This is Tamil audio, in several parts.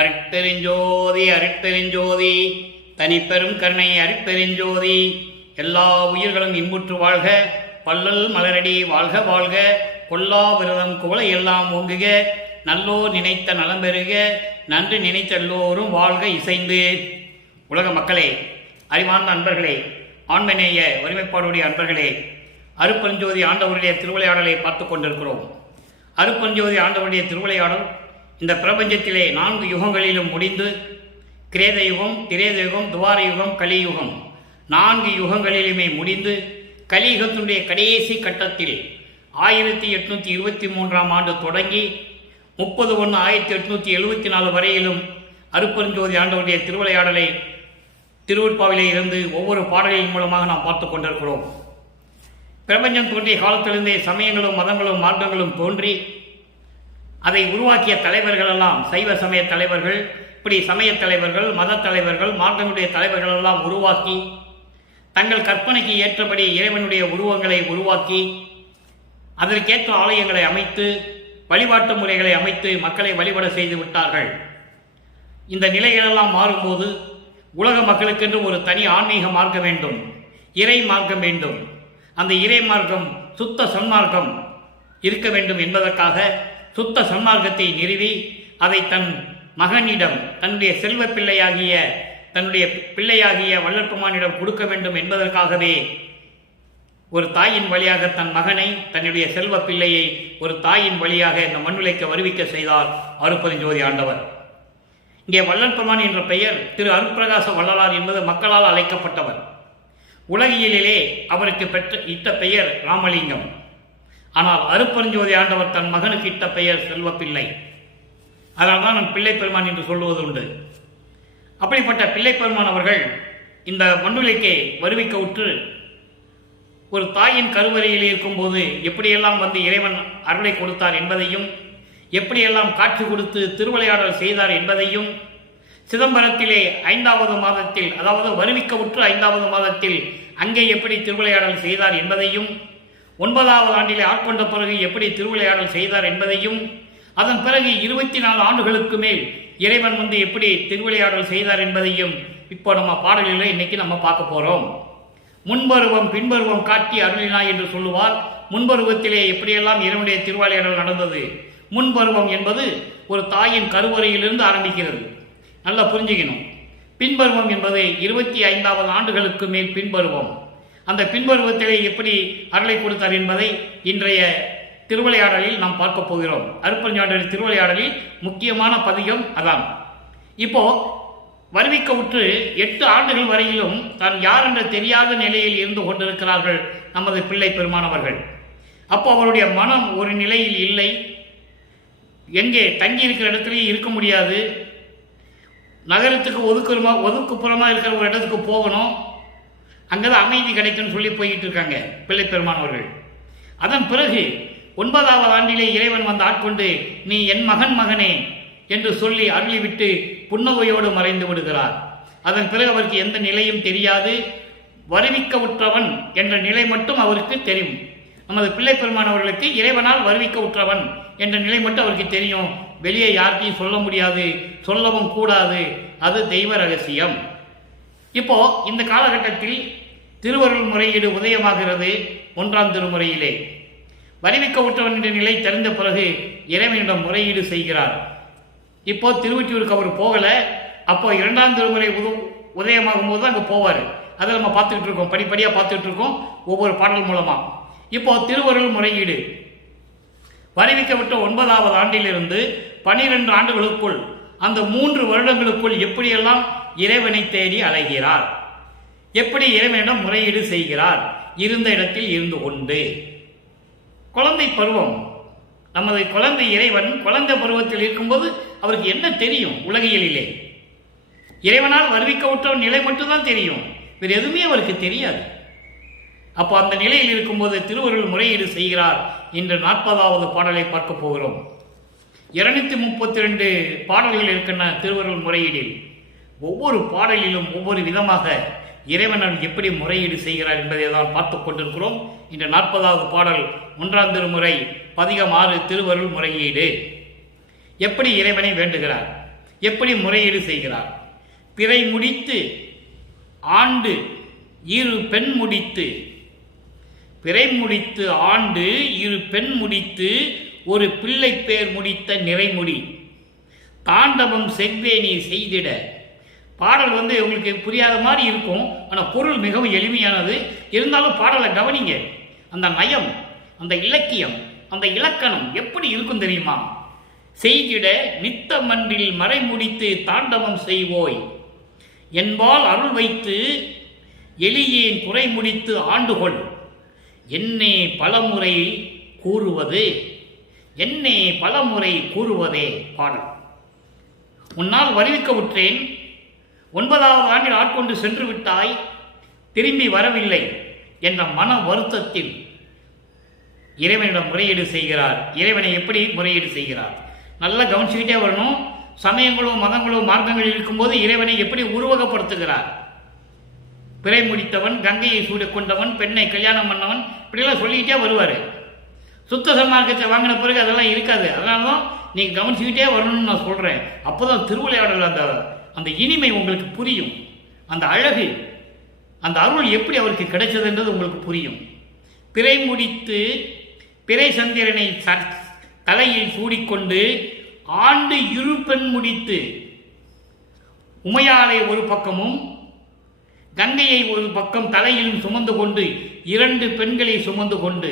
அருட்பெருஞ்சோதி அருட்பெருஞ்சோதி தனிப்பெரும் கருணை அருட்பெருஞ்சோதி. எல்லா உயிர்களும் இன்புற்று வாழ்க, பல்லல் மலரடி வாழ்க வாழ்க, கொல்லா விரதம் குவளை எல்லாம் ஓங்குக, நல்லோர் நினைத்த நலம் பெறுக, நன்று நினைத்த எல்லோரும் வாழ்க இசைந்து. உலக மக்களே, அறிவார்ந்த அன்பர்களே, ஆண்மநேய ஒருமைப்பாடுடைய அன்பர்களே, அருட்பெருஞ்சோதி ஆண்டவருடைய திருவிளையாடலை பார்த்து கொண்டிருக்கிறோம். அருட்பெருஞ்சோதி ஆண்டவருடைய திருவிளையாடல் இந்த பிரபஞ்சத்திலே 4 யுகங்களிலும் முடிந்து கிரேத யுகம், திரேத யுகம், துவார யுகம், கலியுகம் 4 யுகங்களிலுமே முடிந்து கலியுகத்தினுடைய கடைசி கட்டத்தில் 1823ஆம் ஆண்டு தொடங்கி 30/1/1874 வரையிலும் அருட்பெருஞ்சோதி ஆண்டவருடைய திருவிளையாடலை திருவெட்பாவிலே இருந்து ஒவ்வொரு பாடலின் மூலமாக நாம் பார்த்து கொண்டிருக்கிறோம். பிரபஞ்சம் தோன்றிய காலத்திலிருந்தே சமயங்களும் மதங்களும் மார்க்கங்களும் தோன்றி அதை உருவாக்கிய தலைவர்கள் எல்லாம் சைவ சமய தலைவர்கள், இப்படி சமய தலைவர்கள், மத தலைவர்கள், மார்க்கங்களுடைய தலைவர்கள் எல்லாம் உருவாக்கி தங்கள் கற்பனைக்கு ஏற்றபடி இறைவனுடைய உருவங்களை உருவாக்கி அதற்கேற்ற ஆலயங்களை அமைத்து வழிபாட்டு முறைகளை அமைத்து மக்களை வழிபட செய்து விட்டார்கள். இந்த நிலைகளெல்லாம் மாறும்போது உலக மக்களுக்கென்று ஒரு தனி ஆன்மீக மார்க்கம் வேண்டும், இறை மார்க்கம் வேண்டும். அந்த இறை மார்க்கம் சுத்த சன்மார்க்கம் இருக்க வேண்டும் என்பதற்காக சுத்த சன்மார்க்கத்தை நிறுவி அதை தன் மகனிடம், தன்னுடைய செல்வ பிள்ளையாகிய தன்னுடைய பிள்ளையாகிய வள்ளற்பெருமானிடம் கொடுக்க வேண்டும் என்பதற்காகவே ஒரு தாயின் வழியாக தன் மகனை, தன்னுடைய செல்வ பிள்ளையை ஒரு தாயின் வழியாக இந்த மண்ணுலைக்கு வருவிக்க செய்தார் அருட்பெருஞ்சோதி ஆண்டவர். இங்கே வள்ளற்பெருமான் என்ற பெயர் திரு அருட்பிரகாச வள்ளலார் என்பது மக்களால் அழைக்கப்பட்டவர். உலகியலிலே அவருக்கு இட்ட பெயர் ராமலிங்கம். ஆனால் அருட்பெருஞ்சோதி ஆண்டவர் தன் மகனுக்கு இட்ட பெயர் செல்வப்பிள்ளை. அதனால் தான் நம் பிள்ளை பெருமான் என்று சொல்லுவது உண்டு. அப்படிப்பட்ட பிள்ளை பெருமான் அவர்கள் இந்த மண்ணுலைக்கே வருவிக்க உற்று ஒரு தாயின் கருவறையில் இருக்கும்போது எப்படியெல்லாம் வந்து இறைவன் அருளை கொடுத்தார் என்பதையும், எப்படியெல்லாம் காட்சி கொடுத்து திருவிளையாடல் செய்தார் என்பதையும், சிதம்பரத்திலே 5வது மாதத்தில், அதாவது வருவிக்க உற்று 5வது மாதத்தில் அங்கே எப்படி திருவிளையாடல் செய்தார் என்பதையும், 9வது ஆண்டிலே ஆட்கொண்ட பிறகு எப்படி திருவிளையாடல் செய்தார் என்பதையும், அதன் பிறகு 24 ஆண்டுகளுக்கு மேல் இறைவன் வந்து எப்படி திருவிளையாடல் செய்தார் என்பதையும் இப்போ நம்ம பாடலில் இன்னைக்கு நம்ம பார்க்க போறோம். முன்பருவம் பின்பருவம் காட்டி அருளினாய் என்று சொல்லுவார். முன்பருவத்திலே எப்படியெல்லாம் இறைவனுடைய திருவிளையாடல் நடந்தது. முன்பருவம் என்பது ஒரு தாயின் கருவறையிலிருந்து ஆரம்பிக்கிறது, நல்லா புரிஞ்சுக்கணும். பின்பருவம் என்பது 25வது ஆண்டுகளுக்கு மேல் பின்பருவம். அந்த பின்பருவத்திலே எப்படி அருளை கொடுத்தார் என்பதை இன்றைய திருவிளையாடலில் நாம் பார்க்க போகிறோம். அருட்பெருஞ்சோதி திருவிளையாடலில் முக்கியமான பதிகம் அதான். இப்போ வருவிக்க உற்று 8 ஆண்டுகள் வரையிலும் தான் யார் என்ற தெரியாத நிலையில் இருந்து கொண்டிருக்கிறார்கள் நமது பிள்ளை பெருமானவர்கள். அப்போ அவருடைய மனம் ஒரு நிலையில் இல்லை. எங்கே தங்கி இருக்கிற இடத்துலையும் இருக்க முடியாது. நகரத்துக்கு ஒதுக்குப்புறமா இருக்கிற ஒரு இடத்துக்கு போகணும், அங்கதான் அமைதி கிடைக்கும்னு சொல்லி போய்கிட்டு இருக்காங்க பிள்ளை பெருமானவர்கள். அதன் பிறகு 9வது ஆண்டிலே இறைவன் வந்து ஆட்கொண்டு நீ என் மகனே என்று சொல்லி அருளிவிட்டு புன்னகையோடு மறைந்து விடுகிறார். அதன் பிறகு அவருக்கு எந்த நிலையும் தெரியாது. வருவிக்க உற்றவன் என்ற நிலை மட்டும் அவருக்கு தெரியும். நமது பிள்ளை பெருமானவர்களுக்கு இறைவனால் வருவிக்க உற்றவன் என்ற நிலை மட்டும் அவருக்கு தெரியும். வெளியே யார்கிட்டையும் சொல்ல முடியாது, சொல்லவும் கூடாது. அது தெய்வ ரகசியம். இப்போ இந்த காலகட்டத்தில் திருவருள் முறையீடு உதயமாகிறது. 1ஆம் திருமுறையிலே வருவிக்க உற்றவன் என்ற நிலை தெரிந்த பிறகு இறைவனிடம் முறையீடு செய்கிறார். இப்போ திருவொற்றியூருக்கு அவர் போகல. அப்போ 2ஆம் திருமுறை உதயமாகும் போது அங்கே போவார். அதை நம்ம பார்த்துக்கிட்டு இருக்கோம், படிப்படியாக பார்த்துக்கிட்டு இருக்கோம் ஒவ்வொரு பாடல் மூலமா. இப்போ திருவருள் முறையீடு வருவிக்கப்பட்ட 9வது ஆண்டிலிருந்து 12 ஆண்டுகளுக்குள், அந்த 3 வருடங்களுக்குள் எப்படியெல்லாம் இறைவனை தேடி அலைகிறார், எப்படி இறைவனிடம் முறையீடு செய்கிறார், இருந்த இடத்தில் இருந்து கொண்டு. குழந்தை பருவம், நமது குழந்தை இறைவன் குழந்தை பருவத்தில் இருக்கும்போது அவருக்கு என்ன தெரியும்? உலகியலிலே இறைவனால் வருவிக்க உற்ற நிலை மட்டும்தான் தெரியும், வேறு எதுவுமே அவருக்கு தெரியாது. அப்போ அந்த நிலையில் இருக்கும்போது திருவருள் முறையீடு செய்கிறார். இன்று 40வது பாடலை பார்க்க போகிறோம். 232 பாடல்கள் இருக்கின்ற திருவருள் முறையீடில் ஒவ்வொரு பாடலிலும் ஒவ்வொரு விதமாக இறைவன் எப்படி முறையீடு செய்கிறார் என்பதை தான் பார்த்து கொண்டிருக்கிறோம். இன்று 40வது பாடல் 1ஆம் திருமுறை பதிகம் 6 திருவருள் முறையீடு. எப்படி இறைவனை வேண்டுகிறார், எப்படி முறையீடு செய்கிறார்? பிறை முடித்து ஆண்டு இரு பெண் முடித்து, பிறை முடித்து ஆண்டு இரு பெண் முடித்து ஒரு பிள்ளை பேர் முடித்த நிறைமுடி தாண்டவம் செவ்வேணி செய்திட. பாடல் உங்களுக்கு புரியாத மாதிரி இருக்கும், ஆனால் பொருள் மிகவும் எளிமையானது. இருந்தாலும் பாடலை கவனிங்க. அந்த நயம், அந்த இலக்கியம், அந்த இலக்கணம் எப்படி இருக்கும் தெரியுமா? செய்திட நித்த மன்றில் மறை முடித்து தாண்டவம் செய்வோய் என்பால் அருள் வைத்து எளியேன் குறை முடித்து ஆண்டுகொள் என்னே பலமுறை கூறுவது, என்னே பலமுறை கூறுவதே பாடல். உன்னால் வருவிக்க விட்டேன், 9வது ஆண்டில் ஆட்கொண்டு சென்று விட்டாய், திரும்பி வரவில்லை என்ற மன வருத்தத்தில் இறைவனிடம் முறையீடு செய்கிறார். இறைவனை எப்படி முறையீடு செய்கிறார்? நல்லா கவனிச்சுக்கிட்டே வரணும். சமயங்களும் மதங்களும் மார்க்கங்கள் இருக்கும்போது இறைவனை எப்படி உருவகப்படுத்துகிறார்? பிறை முடித்தவன், கங்கையை சூட கொண்டவன், பெண்ணை கல்யாணம் பண்ணவன், இப்படிலாம் சொல்லிக்கிட்டே வருவார். சுத்த சன்மார்க்கத்தை வாங்கின பிறகு அதெல்லாம் இருக்காது. அதனால தான் நீங்கள் கவனிச்சுக்கிட்டே வரணும்னு நான் சொல்கிறேன். அப்போ தான் திருவிளையாடல் அந்த இனிமை உங்களுக்கு புரியும். அந்த அழகு, அந்த அருள் எப்படி அவருக்கு கிடைச்சதுன்றது உங்களுக்கு புரியும். பிறை முடித்து பிறை சந்திரனை தலையில் சூடிக்கொண்டு ஆண்டு இரு பெண் முடித்து, உமையாலை ஒரு பக்கமும் கங்கையை ஒரு பக்கம் தலையிலும் சுமந்து கொண்டு 2 பெண்களை சுமந்து கொண்டு,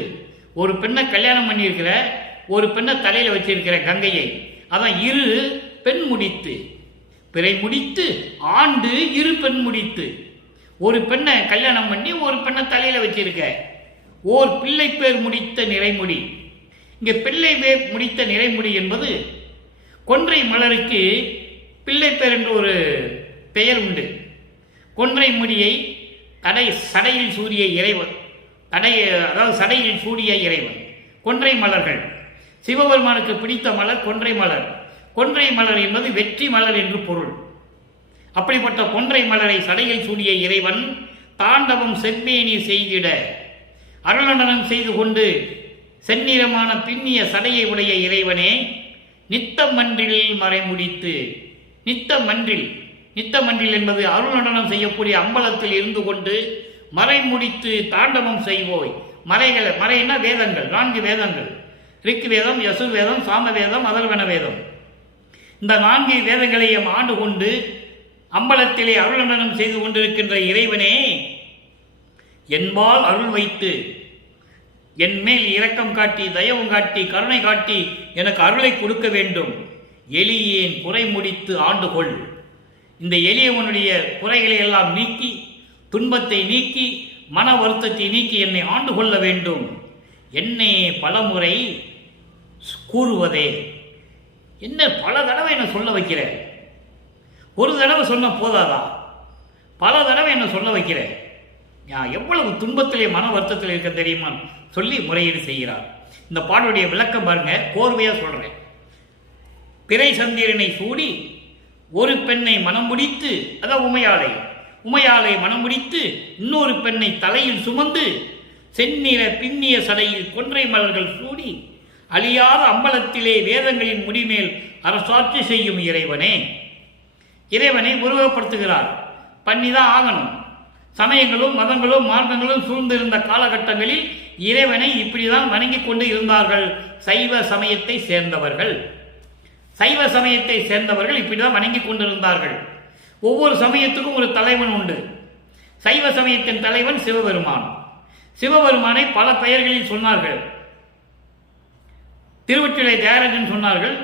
ஒரு பெண்ணை கல்யாணம் பண்ணியிருக்கிற, ஒரு பெண்ணை தலையில் வச்சிருக்கிற கங்கையை, அதான் இரு பெண் முடித்து. பிறை முடித்து ஆண்டு இரு பெண் முடித்து, ஒரு பெண்ணை கல்யாணம் பண்ணி ஒரு பெண்ணை தலையில் வச்சிருக்க. ஓர் பிள்ளை பேர் முடித்த நிறைமுடி. இங்கே பிள்ளை பேர் முடித்த நிறைமுடி என்பது கொன்றை மலருக்கு பிள்ளை பேர் என்று ஒரு பெயர் உண்டு. கொன்றை முடியை சடையில் சூரிய இறைவன், அதாவது சடையில் சூடிய இறைவன். கொன்றை மலர்கள் சிவபெருமானுக்கு பிடித்த மலர் கொன்றை மலர். கொன்றை மலர் என்பது வெற்றி மலர் என்று பொருள். அப்படிப்பட்ட கொன்றை மலரை சடையில் சூடிய இறைவன் தாண்டவம் செவ்வேணி செய்திட, அருளனனம் செய்து கொண்டு செந்நிறமான பின்னிய சடையை உடைய இறைவனே நித்த மன்றில் மறை முடித்து. நித்த மன்றில் என்பது அருளனனம் செய்யக்கூடிய அம்பலத்தில் இருந்து கொண்டு மறை முடித்து தாண்டவம் செய்வோய். மறைனா வேதங்கள், 4 வேதங்கள், ரிக் வேதம், யசுர் வேதம், சாம வேதம், அதர்வன வேதம். இந்த 4 வேதங்களையும் ஆண்டு கொண்டு அம்பலத்திலே அருளனனம் செய்து கொண்டிருக்கின்ற இறைவனே, என்பால் அருள் வைத்து என் மேல் இரக்கம் காட்டி, தயவும் காட்டி, கருணை காட்டி எனக்கு அருளை கொடுக்க வேண்டும். எளியேன் குறை முடித்து ஆண்டுகொள். இந்த எளியவனுடைய குறைகளை எல்லாம் நீக்கி, துன்பத்தை நீக்கி, மன வருத்தத்தை நீக்கி என்னை ஆண்டு கொள்ள வேண்டும். என்னை பலமுறை கூறுவதே. என்ன பல தடவை என்ன சொல்ல வைக்கிற? ஒரு தடவை சொன்ன போதாதா? பல தடவை என்ன சொல்ல வைக்கிற? எவ்வளவு துன்பத்திலே மன வருத்தத்தில் இருக்க தெரியுமா சொல்லி முறையீடு செய்கிறார். இந்த பாடலுடைய விளக்கம் பாருங்க, கோர்வையா சொல்றேன். பிறை சந்திரனை சூடி ஒரு பெண்ணை மனம் முடித்து, அதான் உமையாளை மனம் முடித்து இன்னொரு பெண்ணை தலையில் சுமந்து செந்நிற பின்னிய சடையில் கொன்றை மலர்கள் சூடி அழியாத அம்பலத்திலே வேதங்களின் முடிமேல் அரசாட்சி செய்யும் இறைவனை உருவகப்படுத்துகிறார். பண்ணிதான் ஆகணும். சமயங்களும் மதங்களும் மார்க்கங்களும் சூழ்ந்திருந்த காலகட்டங்களில் இறைவனை இப்படிதான் வணங்கி கொண்டு இருந்தார்கள். சைவ சமயத்தை சேர்ந்தவர்கள் இப்படிதான் வணங்கி கொண்டிருந்தார்கள். ஒவ்வொரு சமயத்துக்கும் ஒரு தலைவன் உண்டு. சைவ சமயத்தின் தலைவன் சிவபெருமான். சிவபெருமானை பல பெயர்களில் சொன்னார்கள். திருவொற்றிலை தியாகராஜன் சொன்னார்கள்,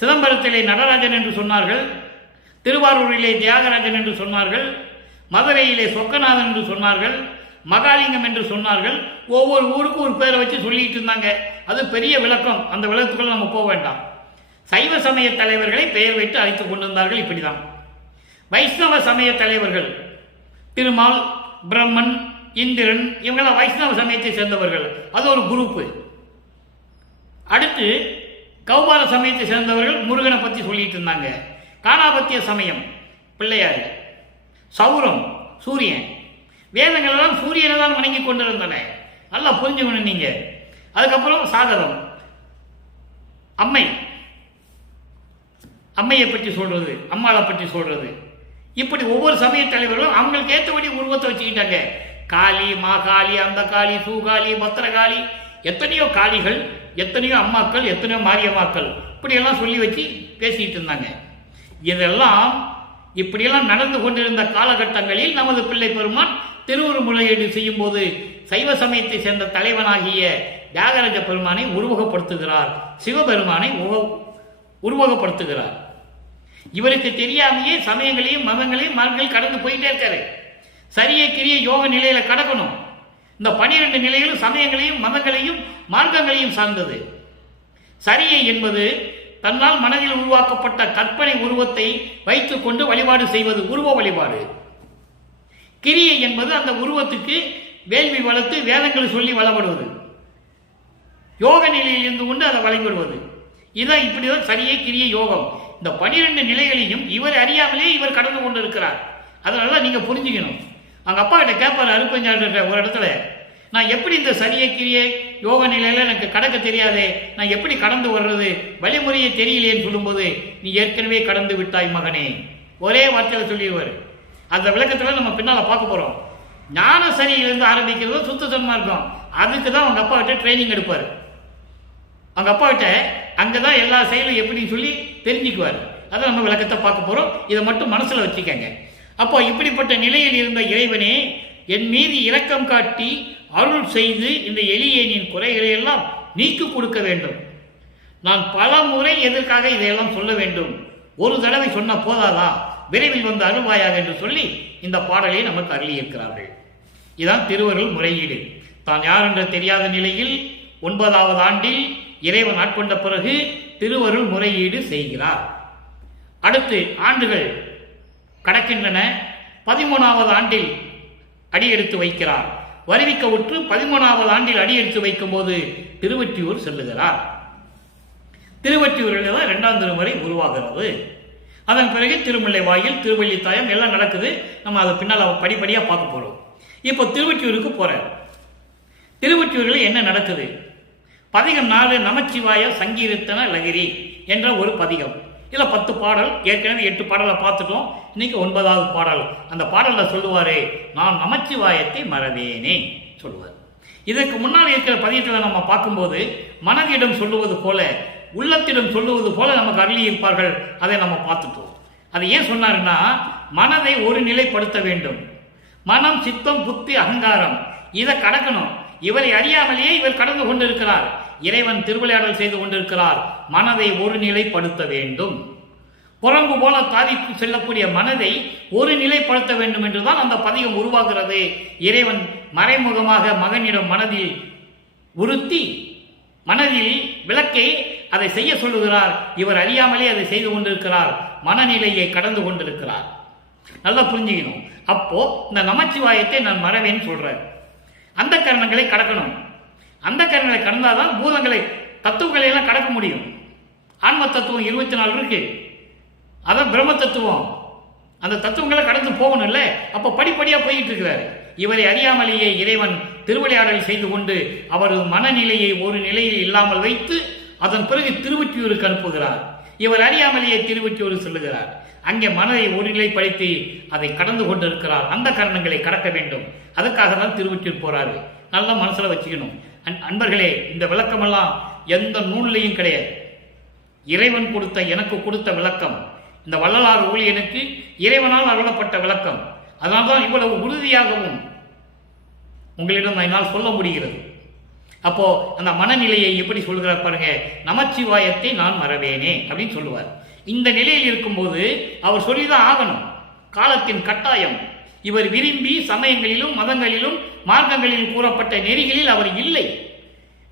சிதம்பரத்திலே நடராஜன் என்று சொன்னார்கள், திருவாரூரிலே தியாகராஜன் என்று சொன்னார்கள், மதுரையிலே சொக்கநாதன் என்று சொன்னார்கள், மகாலிங்கம் என்று சொன்னார்கள். ஒவ்வொரு ஊருக்கும் ஒரு பேரை வச்சு சொல்லிட்டு இருந்தாங்க. அது பெரிய விளக்கம், அந்த விளக்கத்துக்குள்ள நம்ம போக வேண்டாம். சைவ சமய தலைவர்களை பெயர் வைத்து அழைத்துக் கொண்டிருந்தார்கள். இப்படிதான் வைஷ்ணவ சமய தலைவர்கள் திருமால், பிரம்மன், இந்திரன், இவங்கெல்லாம் வைஷ்ணவ சமயத்தை சேர்ந்தவர்கள். அது ஒரு குரூப்பு. அடுத்து கௌபால சமயத்தை சேர்ந்தவர்கள் முருகனை பற்றி சொல்லிட்டு இருந்தாங்க. காணாபத்திய சமயம் பிள்ளையார், சௌரம் சூரியன், வேதங்கள் எல்லாம் சூரியனை தான் வணங்கி கொண்டிருந்தன. நல்லா புரிஞ்சுக்கணும் நீங்க. அதுக்கப்புறம் சாகரம், அம்மை, அம்மையை பற்றி சொல்றது, அம்மாளை பற்றி சொல்றது. இப்படி ஒவ்வொரு சமய தலைவர்களும் அவங்களுக்கு ஏற்றபடி உருவத்தை வச்சுக்கிட்டாங்க. காளி, மாகாளி, அந்த காளி, சூகாளி, பத்திரகாளி, எத்தனையோ காளிகள், எத்தனையோ அம்மாக்கள், எத்தனையோ மாரியம்மாக்கள், இப்படியெல்லாம் சொல்லி வச்சு பேசிட்டு இருந்தாங்க. இதெல்லாம் இப்படியெல்லாம் நடந்து கொண்டிருந்த காலகட்டங்களில் நமது பிள்ளை பெருமான் திருவுருமுறையீடு செய்யும் போது சைவ சமயத்தை சேர்ந்த தலைவனாகிய தியாகராஜ பெருமானை உருவகப்படுத்துகிறார், சிவபெருமானை உருவகப்படுத்துகிறார். இவருக்கு தெரியாமையே சமயங்களையும் மதங்களையும் மார்கள் கடந்து போயிட்டே இருக்காரு. சரிய கிரிய யோக நிலையில கடக்கணும். இந்த 12 நிலைகளும் சமயங்களையும் மதங்களையும் மார்க்கங்களையும் சார்ந்தது. சரியை என்பது தன்னால் மனதில் உருவாக்கப்பட்ட கற்பனை உருவத்தை வைத்துக் கொண்டு வழிபாடு செய்வது, உருவ வழிபாடு. கிரியை என்பது அந்த உருவத்துக்கு வேள்வி வளர்த்து வேதங்கள் சொல்லி வளப்படுவது, யோக நிலையில் இருந்து கொண்டு அதை வழிபடுவது. இதான் இப்படிதான் சரியை கிரிய யோகம். இந்த 12 நிலைகளையும் இவர் அறியாமலே இவர் கடந்து கொண்டு இருக்கிறார். அதனால நீங்க புரிஞ்சுக்கணும். அவங்க அப்பா கிட்ட கேட்பாரு அருப்பஞ்சாண்ட ஒரு இடத்துல, நான் எப்படி இந்த சரியை கிரிய யோக நிலையில எனக்கு கடக்க தெரியாதே, நான் எப்படி கடந்து வர்றது, வழிமுறையை தெரியலையேன்னு சொல்லும்போது, நீ ஏற்கனவே கடந்து விட்டாய் மகனே, ஒரே வார்த்தையில சொல்லிடுவார். அந்த விளக்கத்துல நம்ம பின்னால பார்க்க போறோம். ஞான சரியிலிருந்து ஆரம்பிக்கிறது சுத்த சன்மார்க்கம். அதுக்கு தான் அவங்க அப்பா கிட்ட ட்ரைனிங் எடுப்பார். அவங்க அப்பா கிட்ட அங்கதான் எல்லா செயலும் எப்படின்னு சொல்லி தெரிஞ்சுக்குவார். அதை நம்ம விளக்கத்தை பார்க்க போறோம். இதை மட்டும் மனசுல வச்சுக்கங்க. அப்போ இப்படிப்பட்ட நிலையில் இருந்த இறைவனே, என் மீது இரக்கம் காட்டி அருள் செய்து இந்த எளியேனின் குறைகளை எல்லாம் நீக்கி கொடுக்க வேண்டும். நான் பல முறை எதற்காக இதையெல்லாம் சொல்ல வேண்டும்? ஒரு தடவை சொன்ன போதாதா? விரைவில் வந்து அருள்வாயாக என்று சொல்லி இந்த பாடலை நமக்கு அருளி இருக்கிறார்கள். இதான் திருவருள் முறையீடு. தான் யார் என்று தெரியாத நிலையில் 9வது ஆண்டில் இறைவன் ஆட்கொண்ட பிறகு திருவருள் முறையீடு செய்கிறார். அடுத்து ஆண்டுகள் கடக்கின்றன. 13வது ஆண்டில் அடியெடுத்து வைக்கிறார். வருவிக்க உற்று 13வது ஆண்டில் அடியெடுத்து வைக்கும் போது திருவொற்றியூர் செல்லுகிறார். திருவொற்றியூரில் தான் 2ஆம் திருமுறை உருவாகிறது. அதன் பிறகு திருமுல்லை வாயில், திருவள்ளித்தாயம் எல்லாம் நடக்குது. நம்ம அதை பின்னால் படிப்படியாக பார்க்க போறோம். இப்போ திருவொற்றியூருக்கு போறார். திருவொற்றியூரில் என்ன நடக்குது? பதிகம் 4 நமச்சிவாய சங்கீர்த்தன லகிரி என்ற ஒரு பதிகம். இல்ல 10 பாடல், ஏற்கனவே 8 பாடலை பார்த்துட்டோம். இன்னைக்கு 9வது பாடல். அந்த பாடல்ல சொல்லுவாரு, நான் நமச்சிவாயத்தை மறவேனே சொல்லுவார். இதற்கு முன்னால் இருக்கிற பதியத்தில் நம்ம பார்க்கும்போது மனதிடம் சொல்லுவது போல, உள்ளத்திடம் சொல்லுவது போல நமக்கு அருளி இருப்பார்கள். அதை நம்ம பார்த்துட்டோம். அதை ஏன் சொன்னாருன்னா, மனதை ஒரு நிலைப்படுத்த வேண்டும். மனம், சித்தம், புத்தி, அகங்காரம் இதை கடக்கணும். இவரை அறியாமலேயே இவர் கடந்து கொண்டிருக்கிறார். இறைவன் திருவிளையாடல் செய்து கொண்டிருக்கிறார். மனதை ஒரு நிலைப்படுத்த வேண்டும். புறம்பு போல தாவிக்கு செல்லக்கூடிய மனதை ஒரு நிலைப்படுத்த வேண்டும் என்றுதான் அந்த பதிகம் உருவாகிறது. இறைவன் மறைமுகமாக மகனிடம் மனதில் உறுத்தி, மனதில் விளக்கை அதை செய்ய சொல்லுகிறார். இவர் அறியாமலே அதை செய்து கொண்டிருக்கிறார். மனநிலையை கடந்து கொண்டிருக்கிறார். நல்லா புரிஞ்சுக்கணும். அப்போ இந்த நமச்சிவாயத்தை நான் மறவேன்னு சொல்றார். அந்த கரணங்களை கடக்கணும். அந்த கரணங்களை கடந்தாதான் பூதங்களை, தத்துவங்களை எல்லாம் கடக்க முடியும். ஆன்ம தத்துவம் 24 இருக்கு. அதான் பிரம்ம தத்துவம். அந்த தத்துவங்களை கடந்து போகணும் இல்ல? அப்ப படிப்படியா போயிட்டு இருக்கிறார். இவரை அறியாமலேயே இறைவன் திருவிளையாடல் செய்து கொண்டு அவரது மனநிலையை ஒரு நிலையில் இல்லாமல் வைத்து அதன் பிறகு திருவொற்றியூருக்கு அனுப்புகிறார். இவர் அறியாமலேயே திருவொற்றியூர் செல்லுகிறார். அங்கே மனதை ஒருநிலைப்படுத்தி அதை கடந்து கொண்டிருக்கிறார். அந்த கரணங்களை கடக்க வேண்டும். அதுக்காக தான் திருவொற்றியூர் போறாரு. நல்லா மனசுல வச்சுக்கணும். அன்பர்களே, இந்த விளக்கமெல்லாம் எந்த நூல்லையும் கிடையாது. இறைவன் கொடுத்த, எனக்கு கொடுத்த விளக்கம். இந்த வள்ளலார் ஊழியனுக்கு இறைவனால் அருளப்பட்ட விளக்கம். அதனால்தான் இவ்வளவு உறுதியாகவும் உங்களிடம் என்னால் சொல்ல முடிகிறது. அப்போ அந்த மனநிலையை எப்படி சொல்கிறார் பாருங்க. நமச்சிவாயத்தை நான் மறவேனே அப்படின்னு சொல்லுவார். இந்த நிலையில் இருக்கும்போது அவர் சொல்லிதான் ஆகணும். காலத்தின் கட்டாயம். இவர் விரும்பி சமயங்களிலும் மதங்களிலும் மார்க்கங்களிலும் கூறப்பட்ட நெறிகளில் அவர் இல்லை.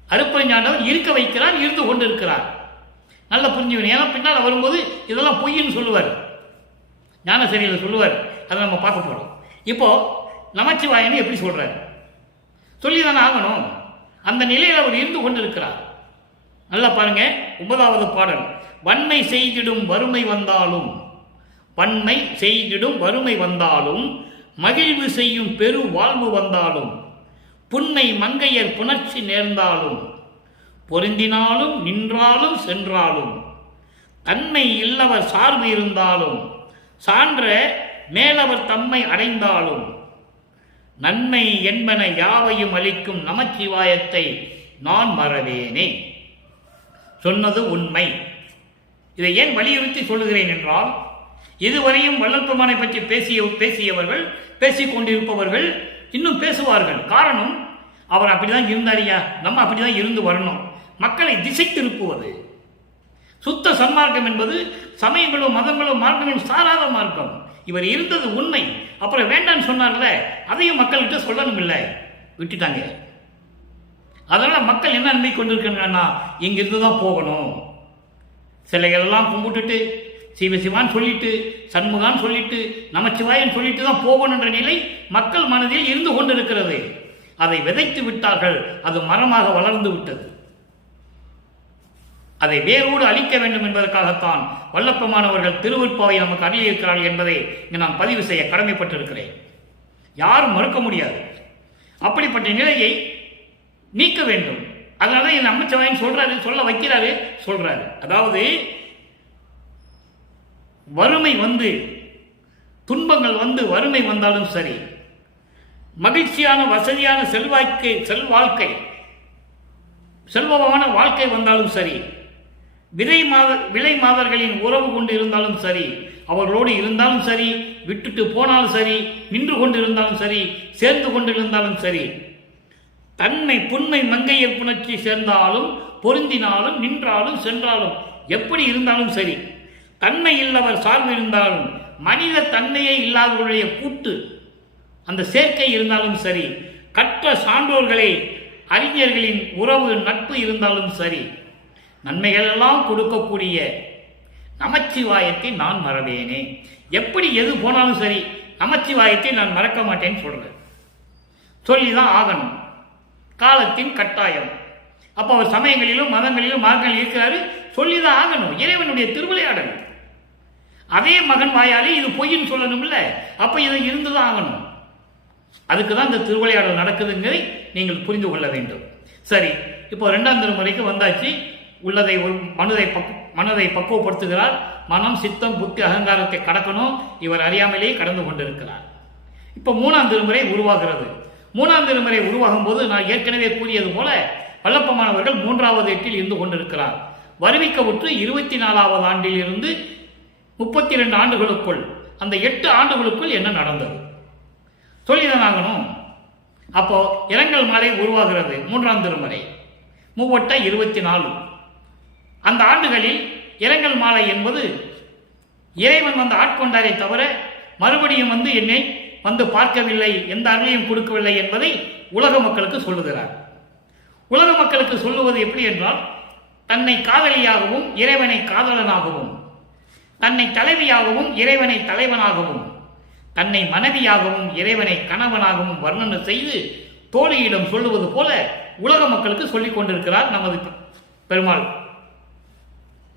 அருப்பஞ்சாண்டவர் இருக்க வைக்கிறார், இருந்து கொண்டிருக்கிறார். நல்லா புரிஞ்சுக்கணும். ஏன்னா பின்னால் வரும்போது இதெல்லாம் பொய்ன்னு சொல்லுவார், ஞானசரியில் சொல்லுவார். அதை நம்ம பார்க்க போறோம். இப்போ நமச்சிவாயன்னு எப்படி சொல்றார்? சொல்லிதானே ஆகணும். அந்த நிலையில் அவர் இருந்து கொண்டிருக்கிறார். நல்லா பாருங்க. 9வது பாடல். வன்மை செய்திடும் வறுமை வந்தாலும், வன்மை செய்திடும் வறுமை வந்தாலும், மகிழ்வு செய்யும் பெரு வாழ்வு வந்தாலும், புன்மை மங்கையர் புணர்ச்சி நேர்ந்தாலும், பொருந்தினாலும் நின்றாலும் சென்றாலும், தன்மை இல்லவர் சார்பு இருந்தாலும் சான்ற மேலவர் தம்மை அடைந்தாலும் நன்மை என்பன யாவையும் அளிக்கும் நமச்சிவாயத்தை நான் மறவேனே. சொன்னது உண்மை. இதை ஏன் வலியுறுத்தி சொல்லுகிறேன் என்றால், இதுவரையும் வள்ளல் பெருமானை பற்றி பேசியவர்கள், பேசிக் கொண்டிருப்பவர்கள் இன்னும் பேசுவார்கள். காரணம், அவர் அப்படிதான் இருந்தாரியா, நம்ம அப்படிதான் இருந்து வரணும். மக்களை திசை திருப்புவது. சுத்த சன்மார்க்கம் என்பது சமயங்களோ மதங்களோ மார்க்கங்களும் சாராத மார்க்கம். இவர் இருந்தது உண்மை. அப்புறம் வேண்டான்னு சொன்னார்ல, அதையும் மக்கள்கிட்ட சொல்லணும் இல்லை, விட்டுட்டாங்க. அதனால மக்கள் என்ன நம்பி கொண்டிருக்காங்கன்னா, இங்கிருந்து தான் போகணும். சிலைகள் எல்லாம் கும்பிட்டுட்டு சிவசிவான்னு சொல்லிட்டு, சண்முகான்னு சொல்லிட்டு, நமச்சிவாயன்னு சொல்லிட்டு தான் போகணுன்ற நிலை மக்கள் மனதில் இருந்து கொண்டிருக்கிறது. அதை விதைத்து விட்டார்கள். அது மரமாக வளர்ந்து விட்டது. அதை வேரோடு அழிக்க வேண்டும் என்பதற்காகத்தான் வல்லப்பெருமானவர்கள் திருவருட்பாவை நமக்கு அருளியிருக்கிறார்கள் என்பதை இங்கு நான் பதிவு செய்ய கடமைப்பட்டிருக்கிறேன். யாரும் மறுக்க முடியாது. அப்படிப்பட்ட நிலையை நீக்க வேண்டும். அதனால என் அமைச்சவாயன் சொல்ல வைக்கிறாரு. அதாவது வறுமை வந்து, துன்பங்கள் வந்து, வறுமை வந்தாலும் சரி, மகிழ்ச்சியான வசதியான செல்வமான வாழ்க்கை வந்தாலும் சரி, விலை மாதர்களின் உறவு கொண்டு இருந்தாலும் சரி, அவர்களோடு இருந்தாலும் சரி, விட்டுட்டு போனாலும் சரி, நின்று கொண்டு இருந்தாலும் சரி, சேர்ந்து கொண்டு இருந்தாலும் சரி, தன்மை புன்மை மங்கையர் புணர்ச்சி சேர்ந்தாலும் பொருந்தினாலும் நின்றாலும் சென்றாலும் எப்படி இருந்தாலும் சரி, தன்மை இல்லவர் சார்பு இருந்தாலும், மனித தன்மையே இல்லாதவர்களுடைய கூட்டு அந்த சேர்க்கை இருந்தாலும் சரி, கற்ற சான்றோர்களை அறிஞர்களின் உறவு நட்பு இருந்தாலும் சரி, நன்மைகளெல்லாம் கொடுக்கக்கூடிய நமச்சிவாயத்தை நான் மறவேனே. எப்படி எது போனாலும் சரி, நமச்சிவாயத்தை நான் மறக்க மாட்டேன்னு சொல்றேன். சொல்லிதான் ஆகணும். காலத்தின் கட்டாயம். அப்போ அவர் சமயங்களிலும் மதங்களிலும் மார்க்கங்களில் இருக்கிறாரு, சொல்லிதான் ஆகணும். இறைவனுடைய திருவிளையாடல். அதே மகன் வாயாலே இது பொய்ன்னு சொல்லணும் இல்லை, அப்ப இதை இருந்துதான் ஆகணும். அதுக்கு தான் இந்த திருவிளையாடல் நடக்குதுங்கிறதை நீங்கள் புரிந்து கொள்ள வேண்டும். சரி, இப்போ 2ஆம் திருமுறைக்கு வந்தாச்சு. உள்ளதை மனதை பக்குவப்படுத்துகிறார். மனம், சித்தம், புத்தி, அகங்காரத்தை கடக்கணும். இவர் அறியாமலேயே கடந்து கொண்டிருக்கிறார். இப்போ 3ஆம் திருமுறை உருவாகிறது. 3ஆம் திருமுறை உருவாகும் போது நான் ஏற்கனவே கூறியது போல வல்லப்பெருமானவர்கள் 3வது எட்டில் இருந்து கொண்டிருக்கிறார். வருவிக்கவுற்று 24வது ஆண்டில் இருந்து 32 ஆண்டுகளுக்குள், அந்த 8 ஆண்டுகளுக்குள் என்ன நடந்தது சொல்லிதான் ஆகணும். அப்போ இரங்கல் மாலை உருவாகிறது. 3ஆம் திருமுறை 24. அந்த ஆண்டுகளில் இரங்கல் மாலை என்பது இறைவன் வந்து ஆட்கொண்டாரை தவிர மறுபடியும் வந்து என்னை வந்து பார்க்கவில்லை, எந்த அருளையும் கொடுக்கவில்லை என்பதை உலக மக்களுக்கு சொல்லுகிறார். உலக மக்களுக்கு சொல்லுவது எப்படி என்றால், தன்னை காதலியாகவும் இறைவனை காதலனாகவும், தன்னை தலைவியாகவும் இறைவனை தலைவனாகவும், தன்னை மனைவியாகவும் இறைவனை கணவனாகவும் வர்ணனை செய்து தோழியிடம் சொல்லுவது போல உலக மக்களுக்கு சொல்லிக் கொண்டிருக்கிறார் நமது பெருமாள்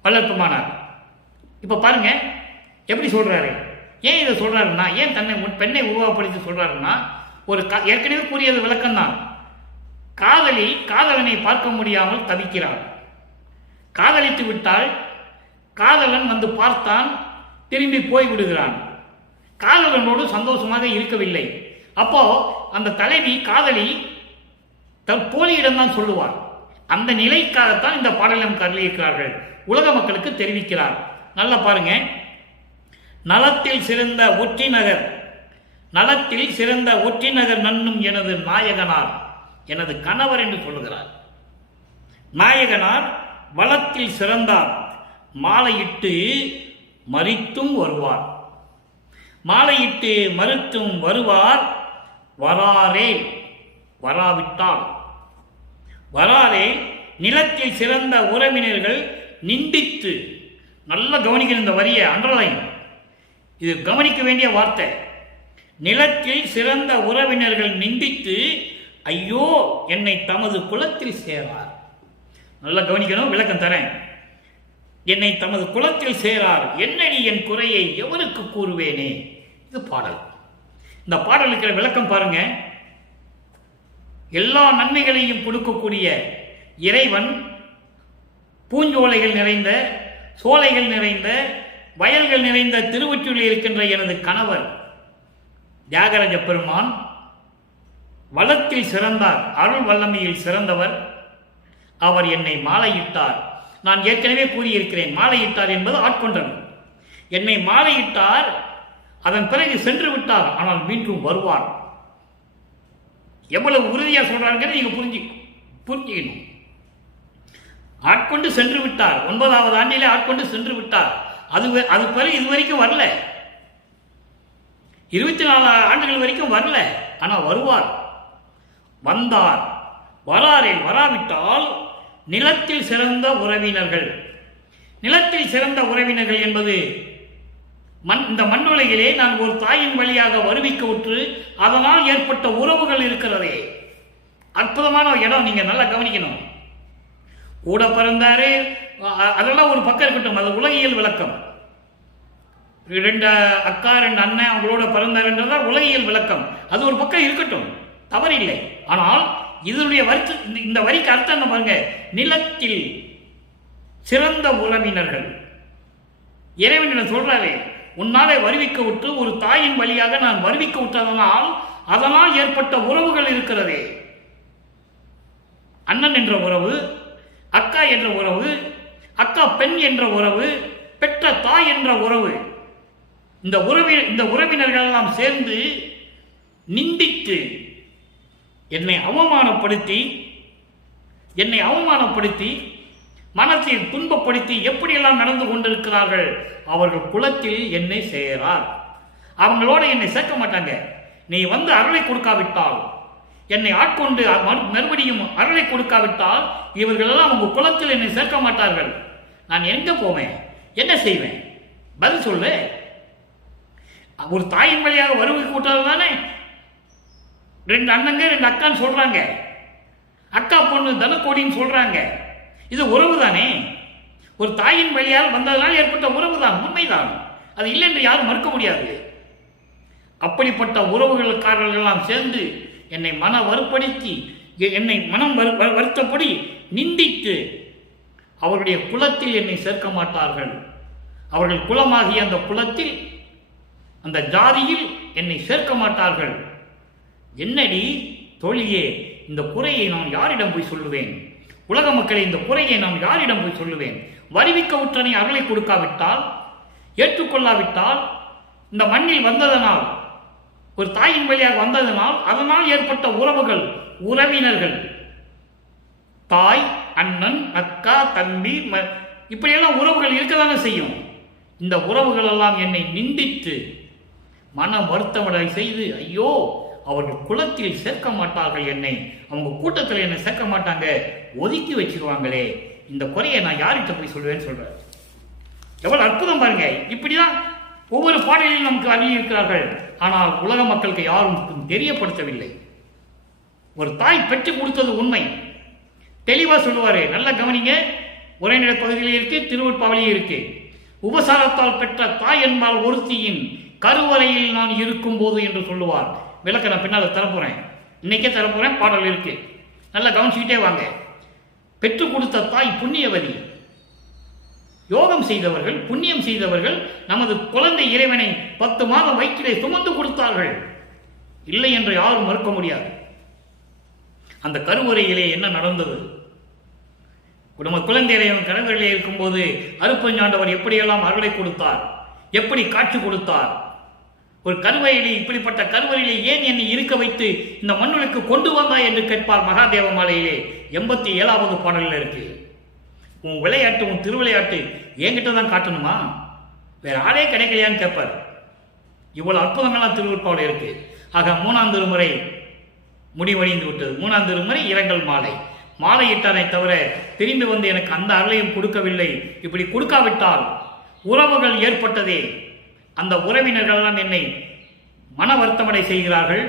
வள்ளல் பெருமானார். இப்ப பாருங்க எப்படி சொல்றாரு. ஏன் இதை சொல்றாருன்னா, ஏன் தன்னை பெண்ணை உருவகப்படுத்தி சொல்றாருன்னா, ஒரு ஏற்கனவே கூறியது விளக்கம் தான். காதலி காதலனை பார்க்க முடியாமல் தவிக்கிறாள். காதலித்து விட்டால் காதலன் வந்து பார்த்தான், திரும்பி போய் விடுகிறான். காதலனோடு சந்தோஷமாக இருக்கவில்லை. அப்போ அந்த தலைவி காதலி தன் தோழியிடம் தான் சொல்லுவார். அந்த நிலைக்காகத்தான் இந்த பாடலை நமக்கு அருளியிருக்கிறார்கள். உலக மக்களுக்கு தெரிவிக்கிறார். நல்லா பாருங்க. நலத்தில் சிறந்த ஒற்றி நகர் நன்னும் எனது நாயகனார், எனது கணவர் என்று சொல்லுகிறார். நாயகனார் வளத்தில் சிறந்தார், மாலையிட்டு மறித்தும் வருவார். மாலையிட்டு மறுத்தும் வருவார். வராரே, வராவிட்டால் வராரே. நிலத்தில் சிறந்த உறவினர்கள் நிந்தித்து, நல்லா கவனிக்கணும் இந்த வரியை, அண்டர்லைன், இது கவனிக்க வேண்டிய வார்த்தை. நிலத்தில் சிறந்த உறவினர்கள் நிந்தித்து, ஐயோ என்னை தமது குலத்தில் சேரார். நல்லா கவனிக்கணும், விளக்கம் தரேன். என்னை தமது குலத்தில் சேரார், என்னடி என் குறையை எவருக்கு கூறுவேனே. இது பாடல். இந்த பாடல் இருக்கிற விளக்கம் பாருங்க. எல்லா நன்மைகளையும் கொடுக்கக்கூடிய இறைவன் பூஞ்சோலைகள் நிறைந்த சோலைகள் நிறைந்த வயல்கள் நிறைந்த திருவொற்றியூரில் இருக்கின்ற எனது கணவர் தியாகராஜ பெருமான் வளத்தில் சிறந்தார், அருள் வல்லமையில் சிறந்தவர். அவர் என்னை மாலையிட்டார். நான் ஏற்கனவே கூறியிருக்கிறேன், மாலையிட்டார் என்பது ஆட்கொண்டது. என்னை மாலையிட்டார், அதன் பிறகு சென்று விட்டார், ஆனால் மீண்டும் வருவார். எவ்வளவு உறுதியாக சொல்றாங்க நீங்க புரிஞ்சுக்கணும். ஆட்கொண்டு சென்று விட்டார், 9வது ஆண்டிலே ஆட்கொண்டு சென்று விட்டார். அது பிறகு இதுவரைக்கும் வரல, 24 ஆண்டுகள் வரைக்கும் வரல, ஆனால் வருவார். வந்தார். வராவிட்டால் நிலத்தில் சிறந்த உறவினர்கள். நிலத்தில் சிறந்த உறவினர்கள் என்பது இந்த மண்ணுலகிலே நான் ஒரு தாயின் வழியாக வருவிக்க உற்று அதனால் ஏற்பட்ட உறவுகள் இருக்கிறதே, அற்புதமான இடம். நீங்க நல்லா கவனிக்கணும். கூட பிறந்தாரு, அதெல்லாம் ஒரு பக்கம் இருக்கட்டும், அது உலகியல் விளக்கம். 2 அக்கா 2 அண்ணன் அவங்களோட பிறந்தாருன்றதா உலகியல் விளக்கம். அது ஒரு பக்கம் இருக்கட்டும், தவறில்லை. ஆனால் இதனுடைய இந்த வரிக்கு அர்த்தம் என்ன பாருங்க, நிலத்தில் சிறந்த உறவினர்கள். இறைவனிடம் சொல்றாரு, உன்னாலே வருவிக்க விட்டு ஒரு தாயின் வழியாக நான் வருவிக்க விட்டதனால் அதனால் ஏற்பட்ட உறவுகள் இருக்கிறதே, அண்ணன் என்ற உறவு, அக்கா என்ற உறவு, அக்கா பெண் என்ற உறவு, பெற்ற தாய் என்ற உறவு. இந்த உறவினர்கள் எல்லாம் சேர்ந்து நிந்தித்து என்னை அவமானப்படுத்தி மனத்தில் துன்பப்படுத்தி எப்படியெல்லாம் நடந்து கொண்டிருக்கிறார்கள். அவர்கள் குலத்தில் என்னை சேரார். அவங்களோட என்னை சேர்க்க மாட்டாங்க. நீ வந்து அருளை கொடுக்காவிட்டால், என்னை ஆட்கொண்டு மறுபடியும் அருளை கொடுக்காவிட்டால் இவர்கள் எல்லாம் உங்க குலத்தில் என்னை சேர்க்க மாட்டார்கள். நான் எங்க போவேன், என்ன செய்வேன்? பதில் சொல்லு. ஒரு தாயின் வழியாக வருகை கூட்டாது தானே. 2 அண்ணங்க 2 அக்கான்னு சொல்றாங்க, அக்கா பொண்ணு தனக்கோடின்னு சொல்றாங்க. இது உறவு தானே. ஒரு தாயின் வழியால் வந்ததனால் ஏற்பட்ட உறவு தான், உண்மைதான். அது இல்லை என்று யாரும் மறுக்க முடியாது. அப்படிப்பட்ட உறவுகளுக்காரர்கள் எல்லாம் சேர்ந்து என்னை மன வறுப்படுத்தி, என்னை மனம் வருத்தப்படி நிந்தித்து அவருடைய குலத்தில் என்னை சேர்க்க மாட்டார்கள். அவர்கள் குலமாகிய அந்த குலத்தில், அந்த ஜாதியில் என்னை சேர்க்க மாட்டார்கள். என்னடி தோழியே, இந்த குறையை நான் யாரிடம் போய் சொல்லுவேன்? உலக மக்களை, இந்த குறையை நான் யாரிடம் போய் சொல்லுவேன்? வருவிக்க உற்றனை அருளை கொடுக்காவிட்டால், ஏற்றுக்கொள்ளாவிட்டால், இந்த மண்ணில் வந்ததனால், ஒரு தாயின் வழியாக வந்ததனால் அதனால் ஏற்பட்ட உறவுகள், உறவினர்கள், தாய், அண்ணன், அக்கா, தம்பி, இப்படியெல்லாம் உறவுகள் இருக்கதானே செய்யும். இந்த உறவுகள் எல்லாம் என்னை நிந்தித்து மன வருத்தமடை செய்து, ஐயோ அவர்கள் குலத்தில் சேர்க்க மாட்டார்கள், என்னை அவங்க கூட்டத்தில் என்னை சேர்க்க மாட்டாங்க, ஒதுக்கி வச்சுக்குவாங்களே, இந்த குறையை நான் யார்கிட்ட போய் சொல்லுவேன்னு சொல்றாரு. எவ்வளவு அற்புதம் பாருங்க. இப்படிதான் ஒவ்வொரு பாடலிலும் நமக்கு அறிவிக்கிறார்கள். ஆனால் உலக மக்களுக்கு யாரும் தெரியப்படுத்தவில்லை. ஒரு தாய் பெற்று கொடுத்தது உண்மை, தெளிவா சொல்லுவாரு. நல்ல கவனிங்க. உரைநடை பகுதியிலே இருக்கு, திருவொற்றியூரிலே இருக்கு. உபசாரத்தால் பெற்ற தாய் என்பால் ஒருத்தியின் கருவறையில் நான் இருக்கும் போது என்று சொல்லுவார். விளக்க நான் பின்னால் தரப்போறேன், இன்னைக்கே தரப்போறேன். பாடல் இருக்கு, நல்லா கவனிச்சுக்கிட்டே வாங்க. பெற்று கொடுத்த தாய் புண்ணியவதி. யோகம் செய்தவர்கள், புண்ணியம் செய்தவர்கள் நமது குழந்தை இறைவனை 10 மாதம் வயிற்றிலே சுமந்து கொடுத்தார்கள். இல்லை என்று யாரும் மறுக்க முடியாது. அந்த கருவறையிலே என்ன நடந்தது? நம்ம குழந்தை இறைவன் கருவறையிலே இருக்கும்போது அருட்பெருஞ்சாண்டவர் எப்படியெல்லாம் அருளை கொடுத்தார், எப்படி காட்சி கொடுத்தார். ஒரு கருவறையிலே, இப்படிப்பட்ட கருவறையிலே ஏன் என்னை இருக்க வைத்து இந்த மண்ணுக்கு கொண்டு வந்தாய் என்று கேட்பார் மகாதேவ மாலையிலே 87வது பாடலில் இருக்கு. உன் விளையாட்டு, உன் திருவிளையாட்டு என்கிட்ட தான் காட்டணுமா, வேற ஆளே கிடைக்கலையான்னு கேட்பார். இவ்வளவு அற்புதங்கள்லாம் திருவொற்றியூரில் இருக்கு. ஆக 3ஆம் திருமுறை முடிவடைந்து விட்டது. 3ஆம் திருமுறை இரங்கல் மாலை. மாலையிட்டானை தவிர பிரிந்து வந்து எனக்கு அந்த அருளையும் கொடுக்கவில்லை. இப்படி கொடுக்காவிட்டால் உறவுகள் ஏற்பட்டதே, அந்த உறவினர்கள் எல்லாம் என்னை மன வருத்தமடை செய்கிறார்கள்,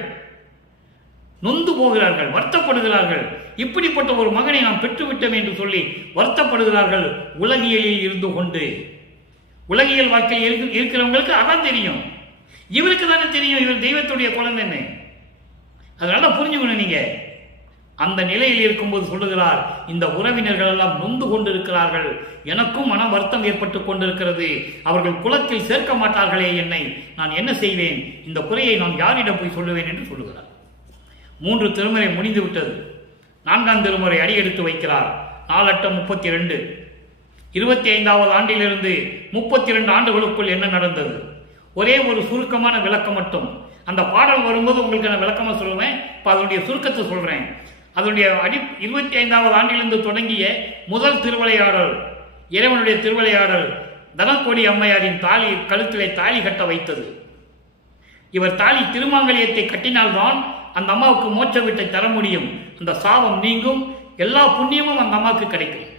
நொந்து போகிறார்கள், வருத்தப்படுகிறார்கள். இப்படிப்பட்ட ஒரு மகனை நாம் பெற்றுவிட்டோம் என்று சொல்லி வருத்தப்படுகிறார்கள். உலகியலில் இருந்து கொண்டு, உலகியல் வாழ்க்கையில் இருக்கிறவங்களுக்கு அதான் தெரியும். இவருக்கு தானே தெரியும் இவர் தெய்வத்துடைய குழந்தைன்னு. அதனால புரிஞ்சுக்கணும். நீங்க அந்த நிலையில் இருக்கும்போது சொல்லுகிறார், இந்த உறவினர்கள் எல்லாம் நொந்து கொண்டிருக்கிறார்கள், எனக்கும் மன வருத்தம் ஏற்பட்டு கொண்டிருக்கிறது, அவர்கள் குலத்தில் சேர்க்க மாட்டார்களே என்னை, நான் என்ன செய்வேன், இந்த குறையை நான் யாரிடம் போய் சொல்லுவேன் என்று சொல்லுகிறார். 3 திருமுறை முடிந்து விட்டது. 4ஆம் திருமுறை அடியெடுத்து வைக்கிறார். 4×8 = 32. 25வது ஆண்டிலிருந்து 32 ஆண்டுகளுக்குள் என்ன நடந்தது, ஒரே ஒரு சுருக்கமான விளக்கம் மட்டும். அந்த பாடல் வரும்போது உங்களுக்கு நான் விளக்கமாக சொல்லுவேன். இப்போ அதனுடைய சுருக்கத்தை சொல்கிறேன். அதனுடைய 25வது ஆண்டிலிருந்து தொடங்கிய முதல் திருவிளையாடல், இறைவனுடைய திருவிளையாடல், தனக்கோடி அம்மையாரின் தாலி கழுத்திலே தாலி கட்ட வைத்தது. இவர் தாலி திருமாங்கல்யத்தை கட்டினால்தான் அந்த அம்மாவுக்கு மோட்ச வீட்டை தர முடியும், அந்த சாபம் நீங்கும், எல்லா புண்ணியமும் அந்த அம்மாவுக்கு கிடைக்கும்.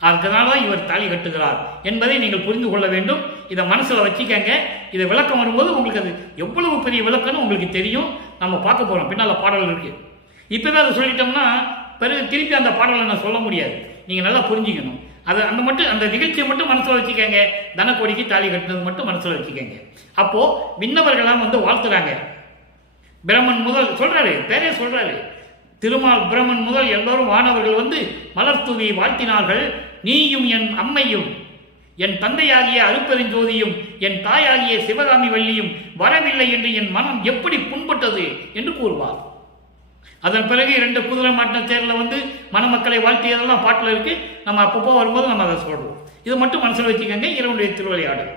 அதனால தான் இவர் தாலி கட்டுகிறார் என்பதை நீங்கள் புரிந்து கொள்ள வேண்டும். இதை மனசில் வச்சுக்கங்க. இதை விளக்கம் வரும்போது உங்களுக்கு அது எவ்வளவு பெரிய விளக்கம்னு உங்களுக்கு தெரியும். நம்ம பார்க்க போகிறோம். பின்னால் பாடல் இருக்கு. இப்போவே அதை சொல்லிட்டோம்னா பிறகு திருப்பி அந்த பாடலை நான் சொல்ல முடியாது. நீங்கள் நல்லா புரிஞ்சுக்கணும். அது அந்த நிகழ்ச்சியை மட்டும் மனசில் வச்சுக்கோங்க. தனக்கோடிக்கு தாலி கட்டினது மட்டும் மனசில் வச்சுக்கோங்க. அப்போது விண்ணவர்கள்லாம் வாழ்த்துறாங்க. பிரம்மன் முதல் சொல்றாரு, பேரே சொல்றாரு, திருமால் பிரம்மன் முதல் எல்லோரும் வானவர்கள் மலர் தூவி வாழ்த்தினார்கள். நீயும் என் அம்மையும் என் தந்தையாகிய அருப்பெருஞ்சோதியும் என் தாயாகிய சிவகாமி வள்ளியும் வரவில்லை என்று என் மனம் எப்படி புண்பட்டது என்று கூறுவார். அதன் பிறகு 2 குதிரை மாட்டின தேரில் மணமக்களை வாழ்த்தியதெல்லாம் பாட்டில் இருக்கு. நம்ம அப்பப்போ வரும்போது நம்ம அதை சொல்றோம். இது மட்டும் மனசில் வச்சுக்கோங்க. இறைவனுடைய திருவிளையாடல்.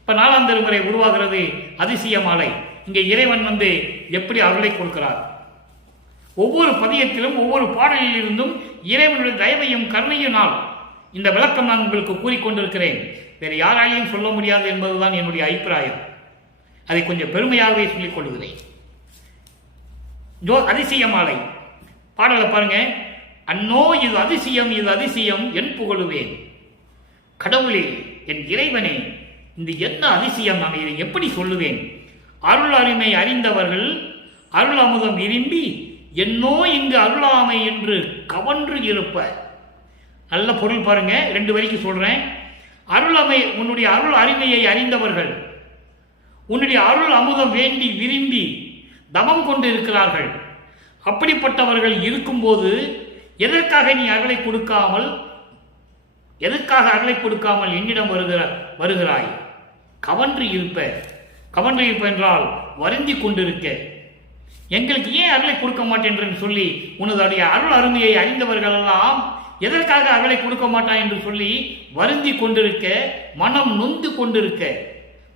இப்போ 4ஆம் திருமுறை உருவாகிறது. அதிசய மாலை. இங்கே இறைவன் எப்படி அருளை கொடுக்கிறார். ஒவ்வொரு பதியத்திலும் ஒவ்வொரு பாடலில் இருந்தும் இறைவனுடைய தயவையும் கருணையினால் இந்த விளக்கம் நான் உங்களுக்கு கூறிக்கொண்டிருக்கிறேன். வேறு யாராலையும் சொல்ல முடியாது என்பதுதான் என்னுடைய அபிப்பிராயம். அதை கொஞ்சம் பெருமையாகவே சொல்லிக் கொள்கிறேன். அதிசய மாலை பாடலை பாருங்க. அன்னோ இது அதிசயம், இது அதிசயம் என் புகழுவேன். கடவுளே, என் இறைவனே, இந்த என்ன அதிசயம், நான் இதை எப்படி சொல்லுவேன். அருள் அருமை அறிந்தவர்கள் அருள் அமுதம் விரும்பி என்னோ இங்கு அருளாமை என்று கவன்று இருப்ப. நல்ல பொருள் பாருங்க. 2 வரிக்கு சொல்றேன். உன்னுடைய அருள் அருமையை அறிந்தவர்கள் உன்னுடைய அருள் அமுதம் வேண்டி விரும்பி தமம் கொண்டு இருக்கிறார்கள். அப்படிப்பட்டவர்கள் இருக்கும்போது எதற்காக நீ அருளை கொடுக்காமல் என்னிடம் வருகிறாய்? கவன்று இருப்ப என்றால் வருந்தி கொண்டிருக்க. எங்களுக்கு ஏன் அருளை கொடுக்க மாட்டேன் என்று சொல்லி உனதுடைய அருள் அருமையை அறிந்தவர்கள் எல்லாம் எதற்காக அருளை கொடுக்க மாட்டான் என்று சொல்லி வருந்தி கொண்டிருக்க, மனம் நொந்து கொண்டிருக்க,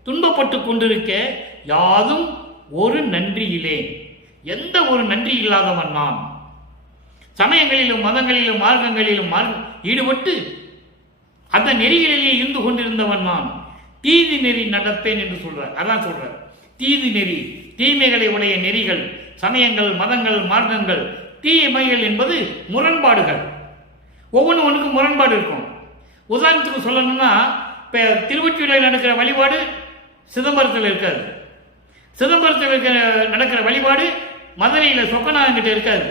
துன்பப்பட்டு கொண்டிருக்க, யாதும் ஒரு நன்றியிலே, எந்த ஒரு நன்றி இல்லாதவன் நான். சமயங்களிலும் மதங்களிலும் மார்க்கங்களிலும் ஈடுபட்டு அந்த நெறிகளிலே இருந்து கொண்டிருந்தவன் நான். தீது நெறி நடப்பேன் என்று சொல்றார். அதான் சொல்றார். தீது நெறி, தீமைகளை உடைய நெறிகள், சமயங்கள், மதங்கள், மார்க்கங்கள். தீமைகள் என்பது முரண்பாடுகள். ஒவ்வொன்றுக்கு முரண்பாடு இருக்கும். உதாரணத்துக்கு சொல்லணும்னா, இப்போ திருவொற்றியூரில் நடக்கிற வழிபாடு சிதம்பரத்தில் இருக்காது. சிதம்பரத்தில் நடக்கிற வழிபாடு மதுரையில் சொக்கநாதங்கிட்ட இருக்காது.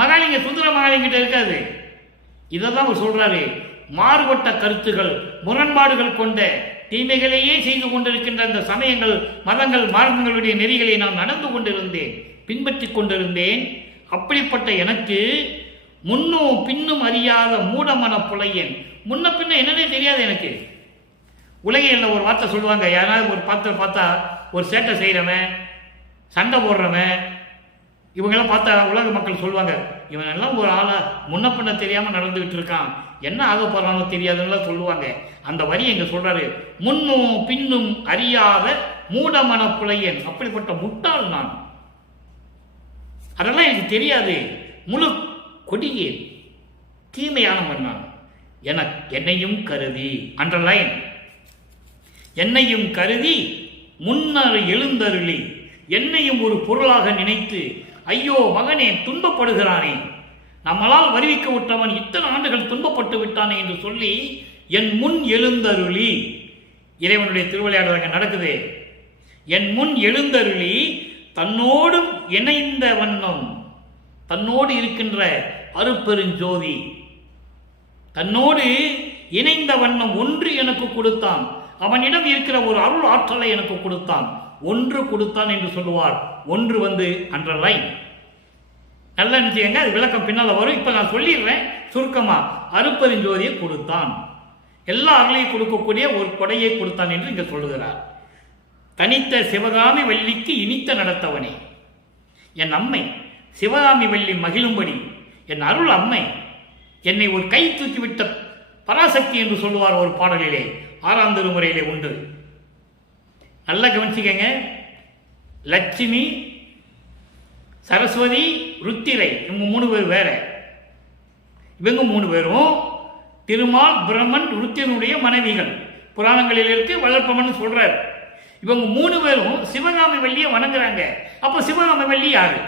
மகாலிங்க சுந்தர மகாலிங்கிட்ட இருக்காது. இதை தான் அவர் சொல்றாரு. மாறுபட்ட கருத்துகள், முரண்பாடுகள் கொண்ட தீமைகளையே செய்து கொண்டிருக்கின்ற அந்த சமயங்கள், மதங்கள், மார்க்கங்களுடைய நெறிகளை நான் நடந்து கொண்டிருந்தேன், பின்பற்றி கொண்டிருந்தேன். அப்படிப்பட்ட எனக்கு முன்னும் பின்னும் அறியாத மூடமன புலையன். முன்ன பின்ன என்னன்னே தெரியாது எனக்கு. உலகில் ஒரு வார்த்தை சொல்லுவாங்க. யாராவது ஒரு பார்த்தா ஒரு சேட்டை செய்கிறவன், சண்டை போடுறவன், இவங்கெல்லாம் பார்த்தா உலக மக்கள் சொல்லுவாங்க, இவன் எல்லாம் ஒரு ஆளா முன்ன பின்ன தெரியாமல் நடந்துகிட்டு இருக்கான், என்ன ஆக போறானோ தெரியாதுன்னு சொல்லுவாங்க. அந்த வரி எங்க சொல்றாரு. முன்னும் பின்னும் அறியாத மூடமன புலையன். அப்படிப்பட்ட முட்டாள் நான். அதெல்லாம் எனக்கு தெரியாது. முழு கொடியே தீமையானவன் நான். என்னையும் கருதி, அண்டர்லைன், என்னையும் கருதி முன்னர் எழுந்தருளி என்னையும் ஒரு பொருளாக நினைத்து, ஐயோ மகனே துன்பப்படுகிறானே, நம்மளால் வருவிக்க விட்டவன் இத்தனை ஆண்டுகள் துன்பப்பட்டு விட்டானே என்று சொல்லி என் முன் எழுந்தருளி. இறைவனுடைய திருவிளையாடல் நடக்குது. என் முன் எழுந்தருளி தன்னோடு இணைந்த வண்ணம், தன்னோடு இருக்கின்ற அருப்பெருஞ்சோதி தன்னோடு இணைந்த வண்ணம் ஒன்று எனக்கு கொடுத்தான். அவனிடம் இருக்கிற ஒரு அருள் ஆற்றலை எனக்கு கொடுத்தான். ஒன்று கொடுத்தான் என்று சொல்லுவார். ஒன்று அண்டர்லைன். நல்லா நினைச்சுக்கங்க, அது விளக்கம் பின்னால் வரும். இப்போ நான் சொல்லிடுறேன் சுருக்கமா. அருட்பெருஞ்சோதியை கொடுத்தான், எல்லா அருளையும் கொடுக்கக்கூடிய ஒரு கொடையை கொடுத்தான் என்று இங்க சொல்லுகிறார். தனித்த சிவகாமி வள்ளிக்கு இனித்த நடத்தவனே, என் அம்மை சிவகாமி வள்ளி மகிழும்படி என் அருள் அம்மை என்னை ஒரு கை தூக்கிவிட்ட பராசக்தி என்று சொல்லுவார் ஒரு பாடலிலே, 6ஆம் திருமுறையிலே உண்டு. நல்லா கவனிச்சுக்கங்க. லட்சுமி, சரஸ்வதி, ருத்திரை, இவங்க 3 பேர் வேற. இவங்க 3 பேரும் திருமால், பிரம்மன், ருத்திரனுடைய மனைவிகள். புராணங்களில் இருக்கு, வளர்ப்பமன் சொல்றார். இவங்க 3 பேரும் சிவகாமி வள்ளியை வணங்குறாங்க. அப்போ சிவகாமி வள்ளி யாரு?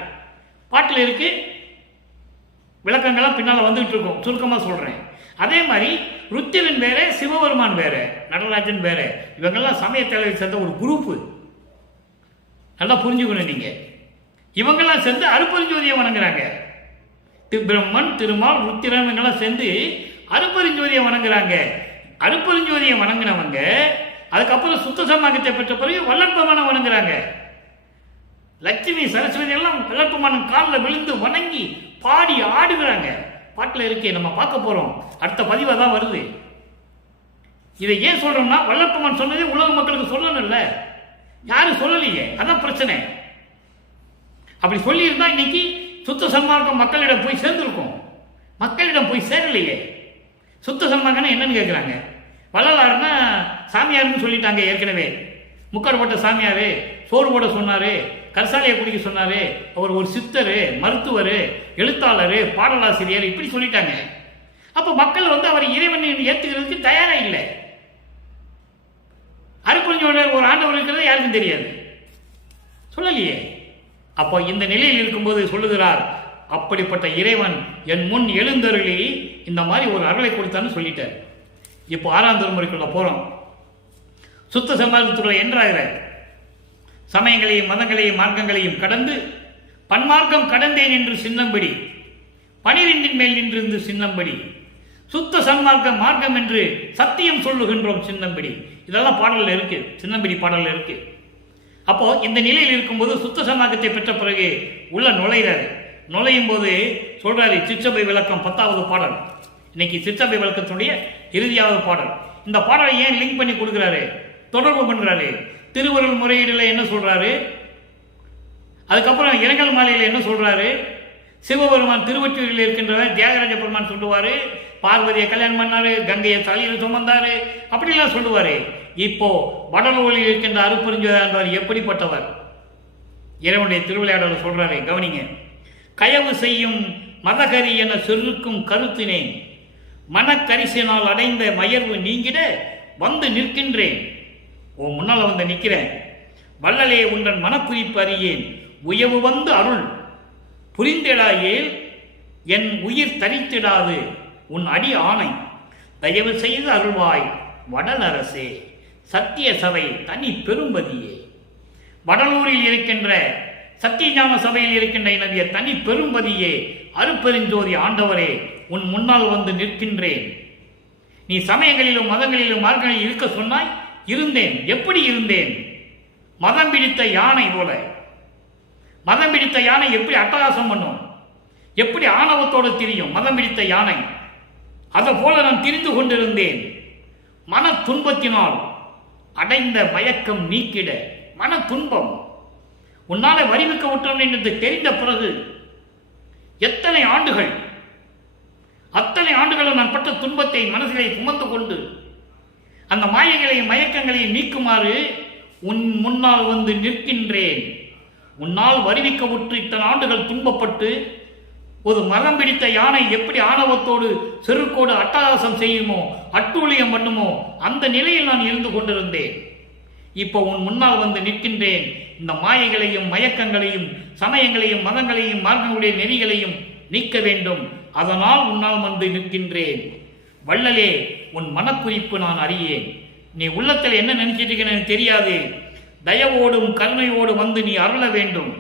பாட்டில் இருக்கு, விளக்கங்கள்லாம் பின்னால் வந்துகிட்டு இருக்கும், சுருக்கமாக சொல்றேன். அதே மாதிரி ருத்திரன் வேற, சிவபெருமான் வேற, நடராஜன் வேற. இவங்கெல்லாம் சமயத்தலைவர் சேர்ந்த ஒரு குரூப்பு. நல்லா புரிஞ்சுக்கணும் நீங்க. இவங்கெல்லாம் சேர்ந்து அருட்பெருஞ்சோதியை வணங்குறாங்க. பிரம்மன், திருமால், ருத்திரன் இவங்கெல்லாம் சேர்ந்து அருட்பெருஞ்சோதியை வணங்குறாங்க. அருட்பெருஞ்சோதியை வணங்கினவங்க அதுக்கப்புறம் சுத்த சமாகத்தை பெற்ற பிறகு வல்லற்பமான வணங்குறாங்க. லட்சுமி, சரஸ்வதி எல்லாம் வல்லற்பமான காலில் விழுந்து வணங்கி பாடி ஆடுகிறாங்க. பாட்டில் இருக்கே, நம்ம பார்க்க போறோம். அடுத்த பதிவாக தான் வருது. இதை ஏன் சொல்றோம்னா, வல்லற்பமான் சொன்னதே உலக மக்களுக்கு சொல்லணும்ல, யாரும் சொல்லலையே, அதான் பிரச்சனை. அப்படி சொல்லியிருந்தா இன்னைக்கு சுத்த சன்மார்க்கம் மக்களிடம் போய் சேர்ந்திருக்கும். மக்களிடம் போய் சேரலையே. சுத்த சன்மார்க்கம்னா என்னன்னு கேட்குறாங்க. வள்ளலாருன்னா சாமியார்னு சொல்லிட்டாங்க ஏற்கனவே. முக்காடு போட்ட சாமியாரு, சோறு போட சொன்னாரு, கரசாலையை குடிக்க சொன்னாரு, அவர் ஒரு சித்தர், மருத்துவர், எழுத்தாளர், பாடலாசிரியர், இப்படி சொல்லிட்டாங்க. அப்போ மக்கள் அவர் இறைவனை ஏற்றுக்கிறதுக்கு தயாரா இல்லை. அருட்பெருஞ்சோதி ஒரு ஆண்டவர் இருக்கிறது யாருக்கும் தெரியாது, சொல்லலையே. அப்போ இந்த நிலையில் இருக்கும்போது சொல்லுகிறார், அப்படிப்பட்ட இறைவன் என் முன் எழுந்தருளி இந்த மாதிரி ஒரு அருளை கொடுத்தான்னு சொல்லிட்டார். இப்போ 6ஆம் திருமுறைக்குள்ள போறோம். சுத்த சமாதத்துறை என்றாகிற சமயங்களையும் மதங்களையும் மார்க்கங்களையும் கடந்து பன்மார்க்கம் கடந்தேன் என்று சின்னம்படி 12 மேல் நின்றிருந்து சின்னம்படி சுத்த சன்மார்க்கம் மார்க்கம் என்று சத்தியம் சொல்லுகின்றோம் சின்னம்படி. இதெல்லாம் பாடல்ல இருக்கு, சின்னம்படி பாடல்ல இருக்கு. அப்போ இந்த நிலையில் இருக்கும்போது சுத்த சன்மார்க்கத்தை பெற்ற பிறகு உள்ள நுழையும் போது சொல்றாரு சிற்றபை விளக்கம் 10வது பாடல். இன்னைக்கு சிற்றபை விளக்கத்துடைய இறுதியாவது பாடல். இந்த பாடலை ஏன் லிங்க் பண்ணி கொடுக்கிறாரு, தொடர்பு பண்றாரு. திருவருள் முறையீடுல என்ன சொல்றாரு, அதுக்கப்புறம் இரங்கல் மாலையில என்ன சொல்றாரு, சிவபெருமான் திருவொற்றியூரில் இருக்கின்றவர் தியாகராஜ பெருமான் சொல்லுவாரு, பார்வதியை கல்யாணம் பண்ணாரு, கங்கையை தலையில் சுமந்தாரு, அப்படிலாம் சொல்லுவாரு. இப்போ வடலூரில் இருக்கின்ற அருட்பெருஞ்சோதி எப்படிப்பட்டவர், இறைவனுடைய திருவிளையாடல சொல்றாரு, கவனிங்க. கயவு செய்யும் மதகரி என செருக்கும் கருத்தினேன், மனக்கரிசினால் அடைந்த மயர்வு நீங்கிட வந்து நிற்கின்றேன். உன் முன்னால் வந்து நிற்கிறேன். வள்ளலே உன்றன் மனக்குறிப்பு அறியேன், உயவு வந்து அருள் புரிந்திடாயேல் என் உயிர் தரித்திடாது உன் அடி ஆணை, தயவு செய்து அருள்வாய் வடல் அரசே, சத்திய சபை தனி பெரும்பதியே. வடலூரில் இருக்கின்ற சத்தியஞான சபையில் இருக்கின்ற என்னுடைய தனி பெரும்பதியே, அருட்பெருஞ்சோதி ஆண்டவரே, உன் முன்னால் வந்து நிற்கின்றேன். நீ சமயங்களிலும் மதங்களிலும் மார்க்கங்களில் இருக்க சொன்னாய், இருந்தேன். எப்படி இருந்தேன்? மதம் பிடித்த யானை போல. மதம் பிடித்த யானை எப்படி அட்டகாசம் பண்ணும், எப்படி ஆணவத்தோடு திரியும் மதம் பிடித்த யானை, அதை போல நான் திரிந்து கொண்டிருந்தேன். மன துன்பத்தினால் அடைந்த மயக்கம் நீக்கிட, மன துன்பம் உன்னால வரிவிக்க விட்டோம் என்று தெரிந்த பிறகு எத்தனை ஆண்டுகள், அத்தனை ஆண்டுகளும் நான் பட்ட துன்பத்தை மனசிலே சுமந்து கொண்டு அந்த மாயங்களையும் மயக்கங்களையும் நீக்குமாறு உன் முன்னால் வந்து நிற்கின்றேன். உன்னால் வருவிக்க விட்டு இத்தனை ஆண்டுகள் துன்பப்பட்டு ஒரு மரம் பிடித்த யானை எப்படி ஆணவத்தோடு செருக்கோடு அட்டகாசம் செய்யுமோ, அட்டூழியம் பண்ணுமோ, அந்த நிலையில் நான் இருந்து கொண்டிருந்தேன். இப்போ உன் முன்னால் வந்து நிற்கின்றேன். இந்த மாயைகளையும் மயக்கங்களையும் சமயங்களையும் மதங்களையும் மார்க்கங்களுடைய நெறிகளையும் நீக்க வேண்டும். அதனால் உன்னால் வந்து நிற்கின்றேன். வள்ளலே, உன் மனக்குறிப்பு நான் அறியேன். நீ உள்ளத்தில் என்ன நினைச்சிட்டு இருக்கேன்னு தெரியாது. தயவோடும் கருணையோடு வந்து நீ அருள வேண்டும்.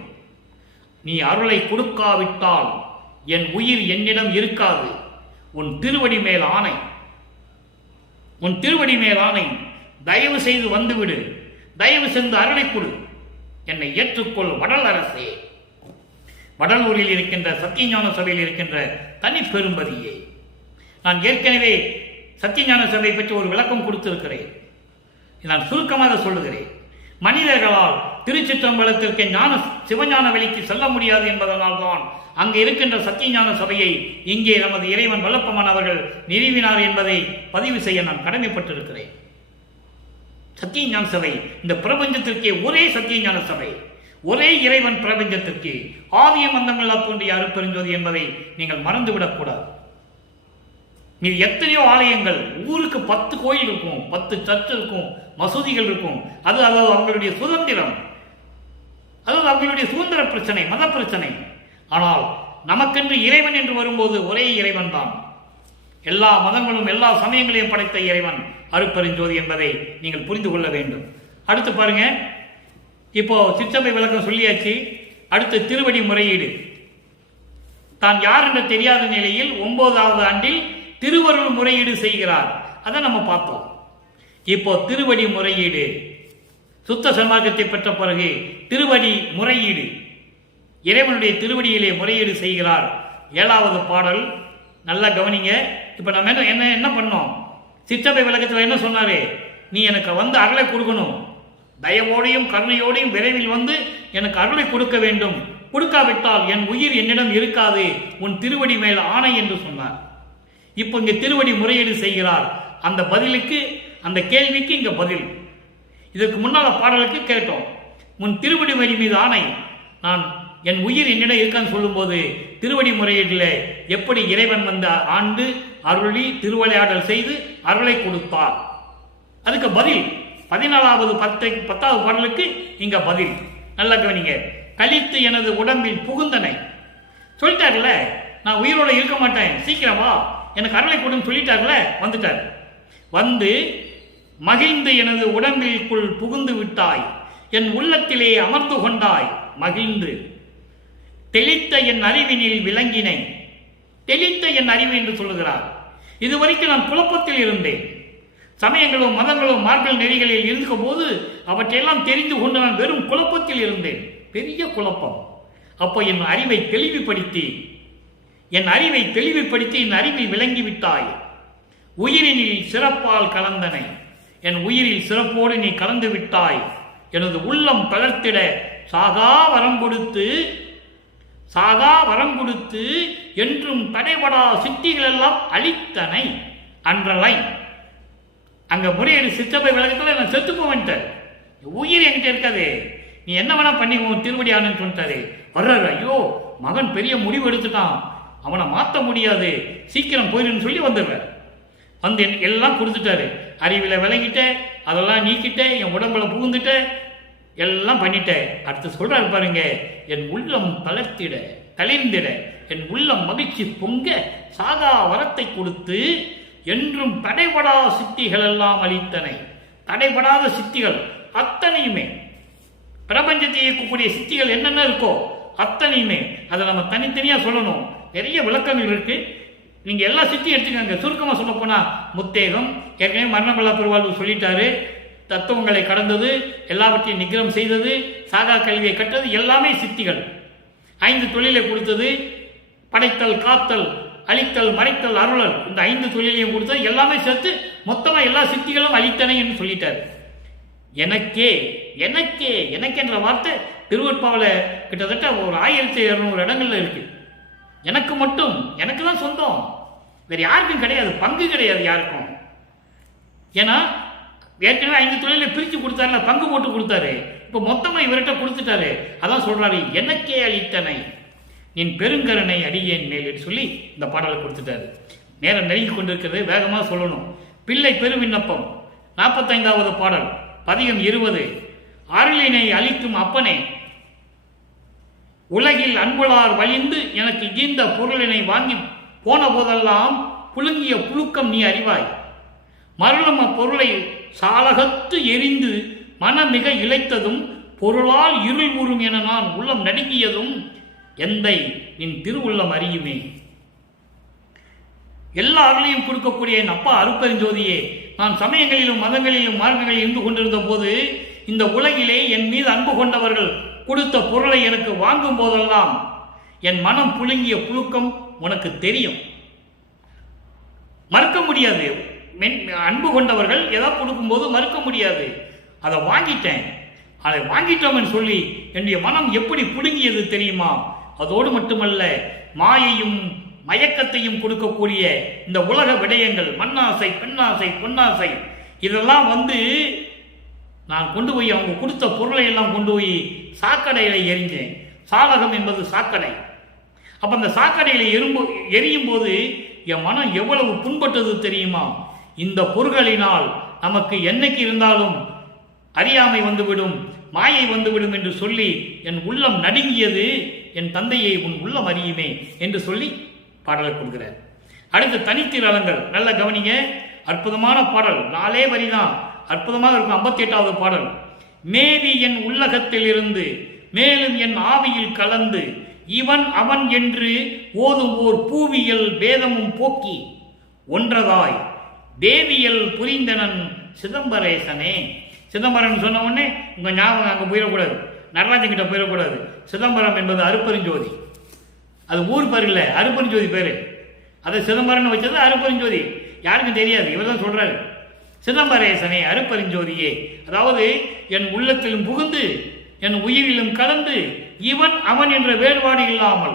நீ அருளை கொடுக்காவிட்டால் என் உயிர் என்னிடம் இருக்காது. உன் திருவடி மேல் ஆணை, உன் திருவடி மேல் ஆணை. தயவு செய்து வந்துவிடு, தயவு செய்து அருளை கொடு, என்னை ஏற்றுக்கொள் வடல் அரசே. வடலூரில் இருக்கின்ற சத்தியஞான சபையில் இருக்கின்ற தனி பெரும்பதியே. நான் ஏற்கனவே சத்தியஞான சபை பற்றி ஒரு விளக்கம் கொடுத்திருக்கிறேன். நான் சுருக்கமாக சொல்லுகிறேன். மனிதர்களால் திருச்சிற்றம்பலத்திற்கு சிவஞான வெளிக்கு செல்ல முடியாது என்பதனால் தான் அங்கே இருக்கின்ற சத்தியஞான சபையை இங்கே நமது இறைவன் வல்லப்பமான் அவர்கள் நிறுவினார் என்பதை பதிவு செய்ய நான் கடமைப்பட்டிருக்கிறேன். சத்தியஞான சபை இந்த பிரபஞ்சத்திற்கே ஒரே சத்தியஞான சபை, ஒரே இறைவன் பிரபஞ்சத்திற்கு ஆதியம் அந்தமில்லா தோன்றிய அருட்பெருஞ்சோதி என்பதை நீங்கள் மறந்துவிடக்கூடாது. மீது எத்தனையோ ஆலயங்கள், ஊருக்கு 10 கோயில் இருக்கும், 10 சர்ச் இருக்கும், மசூதிகள் இருக்கும். அது அவங்களுடைய சுதந்திரம், அதாவது அவங்களுடைய சுதந்திர பிரச்சனை, மத பிரச்சனை. ஆனால் நமக்கென்று இறைவன் என்று வரும்போது ஒரே இறைவன் தான். எல்லா மதங்களும் எல்லா சமயங்களையும் படைத்த இறைவன் அருட்பெருஞ்சோதி என்பதை நீங்கள் புரிந்து கொள்ள வேண்டும். அடுத்து பாருங்க, இப்போ சிற்றபை விளக்கம் சொல்லியாச்சு. அடுத்து திருவடி முறையீடு. தான் யார் என்று தெரியாத நிலையில் 9வது ஆண்டில் திருவருள் முறையீடு செய்கிறார். அதை நம்ம பார்த்தோம். இப்போ திருவடி முறையீடு, சுத்த சன்மார்க்கத்தை பெற்ற பிறகு திருவடி முறையீடு, இறைவனுடைய திருவடியிலே முறையீடு செய்கிறார். 7வது பாடல். நல்லா கவனிங்க. இப்போ நம்ம என்ன பண்ணோம்? சிற்றபை விளக்கத்தில் என்ன சொன்னாரு? நீ எனக்கு வந்து அருளை கொடுக்கணும், தயவோடையும் கருணையோடையும் விரைவில் வந்து எனக்கு அருளை கொடுக்க வேண்டும், கொடுக்காவிட்டால் என் உயிர் என்னிடம் இருக்காது, உன் திருவடி மேல் ஆணை என்று சொன்னார். இப்போ இங்க திருவடி முறையீடு செய்கிறார். அந்த பதிலுக்கு, அந்த கேள்விக்கு இங்க பதில். இதற்கு முன்னால பாடலுக்கு கேட்டோம், உன் திருவடி வரி மீது ஆணை, நான் என் உயிர் என்னிடம் இருக்கான்னு சொல்லும்போது திருவடி முறையீட்டில் எப்படி இறைவன் வந்த ஆண்டு அருளி திருவிளையாடல் செய்து அருளை கொடுத்தார், அதுக்கு பதில் 14வது 10வது பாடலுக்கு இங்க பதில். நல்ல கவனிங்க. கழித்து எனது உடம்பில் புகுந்தனை சொல்லிட்டார்ல, நான் உயிரோட இருக்க மாட்டேன், சீக்கிரமா எனக்கு அருளை கொடுன்னு சொல்லிட்டார்ல, வந்துட்டார். வந்து மகிழ்ந்து எனது உடம்பிற்குள் புகுந்து விட்டாய், என் உள்ளத்திலே அமர்ந்து கொண்டாய் மகிழ்ந்து, தெளித்த என் அறிவினில் விளங்கினை. தெளித்த என் அறிவு என்று சொல்லுகிறார். இதுவரைக்கும் நான் குழப்பத்தில் இருந்தேன். சமயங்களும் மதங்களும் மார்க்க நெறிகளில் இருக்கும் போது அவற்றையெல்லாம் தெரிந்து கொண்டு நான் வெறும் குழப்பத்தில் இருந்தேன், பெரிய குழப்பம். அப்போ என் அறிவை தெளிவுபடுத்தி என் அறிவில் விளங்கிவிட்டாய். உயிரினில் சிறப்பால் கலந்தனை, என் உயிரில் சிறப்போடு நீ கலந்து விட்டாய். எனது உள்ளம் தளர்த்திட சாகா வரம் கொடுத்து என்றும் தடைபடா சித்திகள் எல்லாம் அளித்தனை அன்றலை. அங்க முறையீடு சிற்றபை விளக்கத்தில் நான் செத்து போவேன்ட்டார். உயிர் என்கிட்ட இருக்காது, நீ என்ன வேணா பண்ணி திருவடி ஆனன்னு சொல்லிட்டாரு. வர்றாரு, ஐயோ மகன் பெரிய முடிவு எடுத்துட்டான், அவனை மாற்ற முடியாது, சீக்கிரம் போயிடுன்னு சொல்லி வந்துடுறார். வந்து எல்லாம் கொடுத்துட்டாரு. அறிவில் விளங்கிட்டேன், அதெல்லாம் நீக்கிட்டேன், என் உடம்புல புகுந்துட்ட, எல்லாம் பண்ணிட்டேன். அடுத்து சொல்றாரு பாருங்க, என் உள்ளம் தளர்ந்திட என் உள்ளம் மகிழ்ச்சி பொங்க சாகா வரத்தை கொடுத்து என்றும் தடைபடா சித்திகள் எல்லாம் அளித்தனை. தடைபடாத சித்திகள் அத்தனையுமே, பிரபஞ்சத்தை இயக்கக்கூடிய சித்திகள் என்னென்ன இருக்கோ அத்தனையுமே, அதை நம்ம தனித்தனியா சொல்லணும். நிறைய விளக்கங்கள் இருக்கு. நீங்க எல்லா சித்தியும் எடுத்துக்கோங்க. சுருக்கமா சொல்ல போனா முத்தேகம், ஏற்கனவே மரணமில்லா பெருவாழ்வு சொல்லிட்டாரு, தத்துவங்களை கடந்தது, எல்லாவற்றையும் நிகிரம் செய்தது, சாகா கல்வியை கற்றது, எல்லாமே சித்திகள். 5 தொழிலை கொடுத்தது, படைத்தல், காத்தல், அழித்தல், மறைத்தல், அருளல், இந்த 5 தொழிலையும் கொடுத்தது, எல்லாமே சேர்த்து மொத்தமா எல்லா சித்திகளும் அளித்தனை என்று சொல்லிட்டாரு. எனக்கென்ற வார்த்தை திருவற்பாவில கிட்டத்தட்ட ஒரு 1200 இடங்கள்ல இருக்கு. எனக்கு மட்டும், எனக்கு தான் சொந்தம், வேற யாருக்கும் கிடையாது, பங்கு கிடையாது யாருக்கும். ஏன்னா ஏற்கனவே 5 தொழிலை பிரித்து கொடுத்தாருல, பங்கு போட்டு கொடுத்தாரு. இப்போ மொத்தமாக இவர்கிட்ட கொடுத்துட்டாரு. அதான் சொல்றாரு, எனக்கே அளித்தனை என் பெருங்கருணை அடியேன் மேல் சொல்லி இந்த பாடலை கொடுத்துட்டாரு. நேரம் நெருங்கி கொண்டிருக்கிறது, வேகமாக சொல்லணும். பிள்ளை பெருவிண்ணப்பம் 45வது பாடல், பதிகம் 20. அருளினை அளிக்கும் அப்பனே, உலகில் அன்புளார் வழிந்து எனக்கு ஈந்த பொருளினை வாங்கி போன போதெல்லாம் புழுங்கிய புழுக்கம் நீ அறிவாய். மருளும் அப்பொருளை சாலகத்து எரிந்து மனமிக இழைத்ததும் பொருளால் இருள் ஊறும் என நான் உள்ளம் நடுங்கியதும் எந்தை நின் திருவுள்ளம் அறியுமே. எல்லா அருளையும் கொடுக்கக்கூடிய என் அப்பா அருட்பெருஞ்சோதியே, நான் சமயங்களிலும் மதங்களிலும் மார்க்கங்களில் இருந்து கொண்டிருந்த போது இந்த உலகிலே என் மீது அன்பு கொண்டவர்கள் கொடுத்த பொருளை எனக்கு வாங்கும் போதெல்லாம் என் மனம் புழுங்கிய புழுக்கம் உனக்கு தெரியும். மறுக்க முடியாது. அன்பு கொண்டவர்கள் ஏதாவது கொடுக்கும்போது மறுக்க முடியாது. அதை வாங்கிட்டேன், அதை வாங்கிட்டோம்னு சொல்லி என்னுடைய மனம் எப்படி புழுங்கியது தெரியுமா? அதோடு மட்டுமல்ல, மாயையும் மயக்கத்தையும் கொடுக்கக்கூடிய இந்த உலக விடயங்கள், மண்ணாசை, பெண்ணாசை, பொன்னாசை, இதெல்லாம் நான் கொண்டு போய் அவங்க கொடுத்த பொருளை எல்லாம் கொண்டு போய் சாக்கடையில எரிஞ்சேன். சாதகம் என்பது சாக்கடை. அப்ப அந்த சாக்கடையில எரியும் போது என் மனம் எவ்வளவு புண்பட்டது தெரியுமா? இந்த பொருள்களினால் நமக்கு என்னைக்கு இருந்தாலும் அறியாமை வந்துவிடும், மாயை வந்துவிடும் என்று சொல்லி என் உள்ளம் நடுங்கியது. என் தந்தையை உன் உள்ளம் அறியுமே என்று சொல்லி பாடலை கொடுக்கிறார். அடுத்து தனித்திரளங்கள். நல்ல கவனிங்க, அற்புதமான பாடல், 4 வரிதான், அற்புதமாக இருக்கும். 58வது பாடல். மேவி என் உள்ளகத்தில் இருந்து மேலும் என் ஆவியில் கலந்து இவன் அவன் என்று ஓதும் ஓர் பூவியல் பேதமும் போக்கி ஒன்றதாய் தேவியல் புரிந்தனன் சிதம்பரேசனே. சிதம்பரம் சொன்ன உடனே உங்க ஞாபகம் அங்கே போயிடக்கூடாது, நடராஜன் கிட்ட போயிடக்கூடாது. சிதம்பரம் என்பது அருப்பெருஞ்சோதி. அது ஊர் பேர் இல்லை, அருப்பெருஞ்சோதி பேரு. அதை சிதம்பரம்னு வச்சது அருப்பெருஞ்சோதி. யாருக்கும் தெரியாது, இவர் தான் சொல்றாரு. சிதம்பரேசனே, அருப்பெருஞ்சோதியே, அதாவது என் உள்ளத்திலும் புகுந்து என் உயிரிலும் கலந்து இவன் அவன் என்ற வேறுபாடு இல்லாமல்.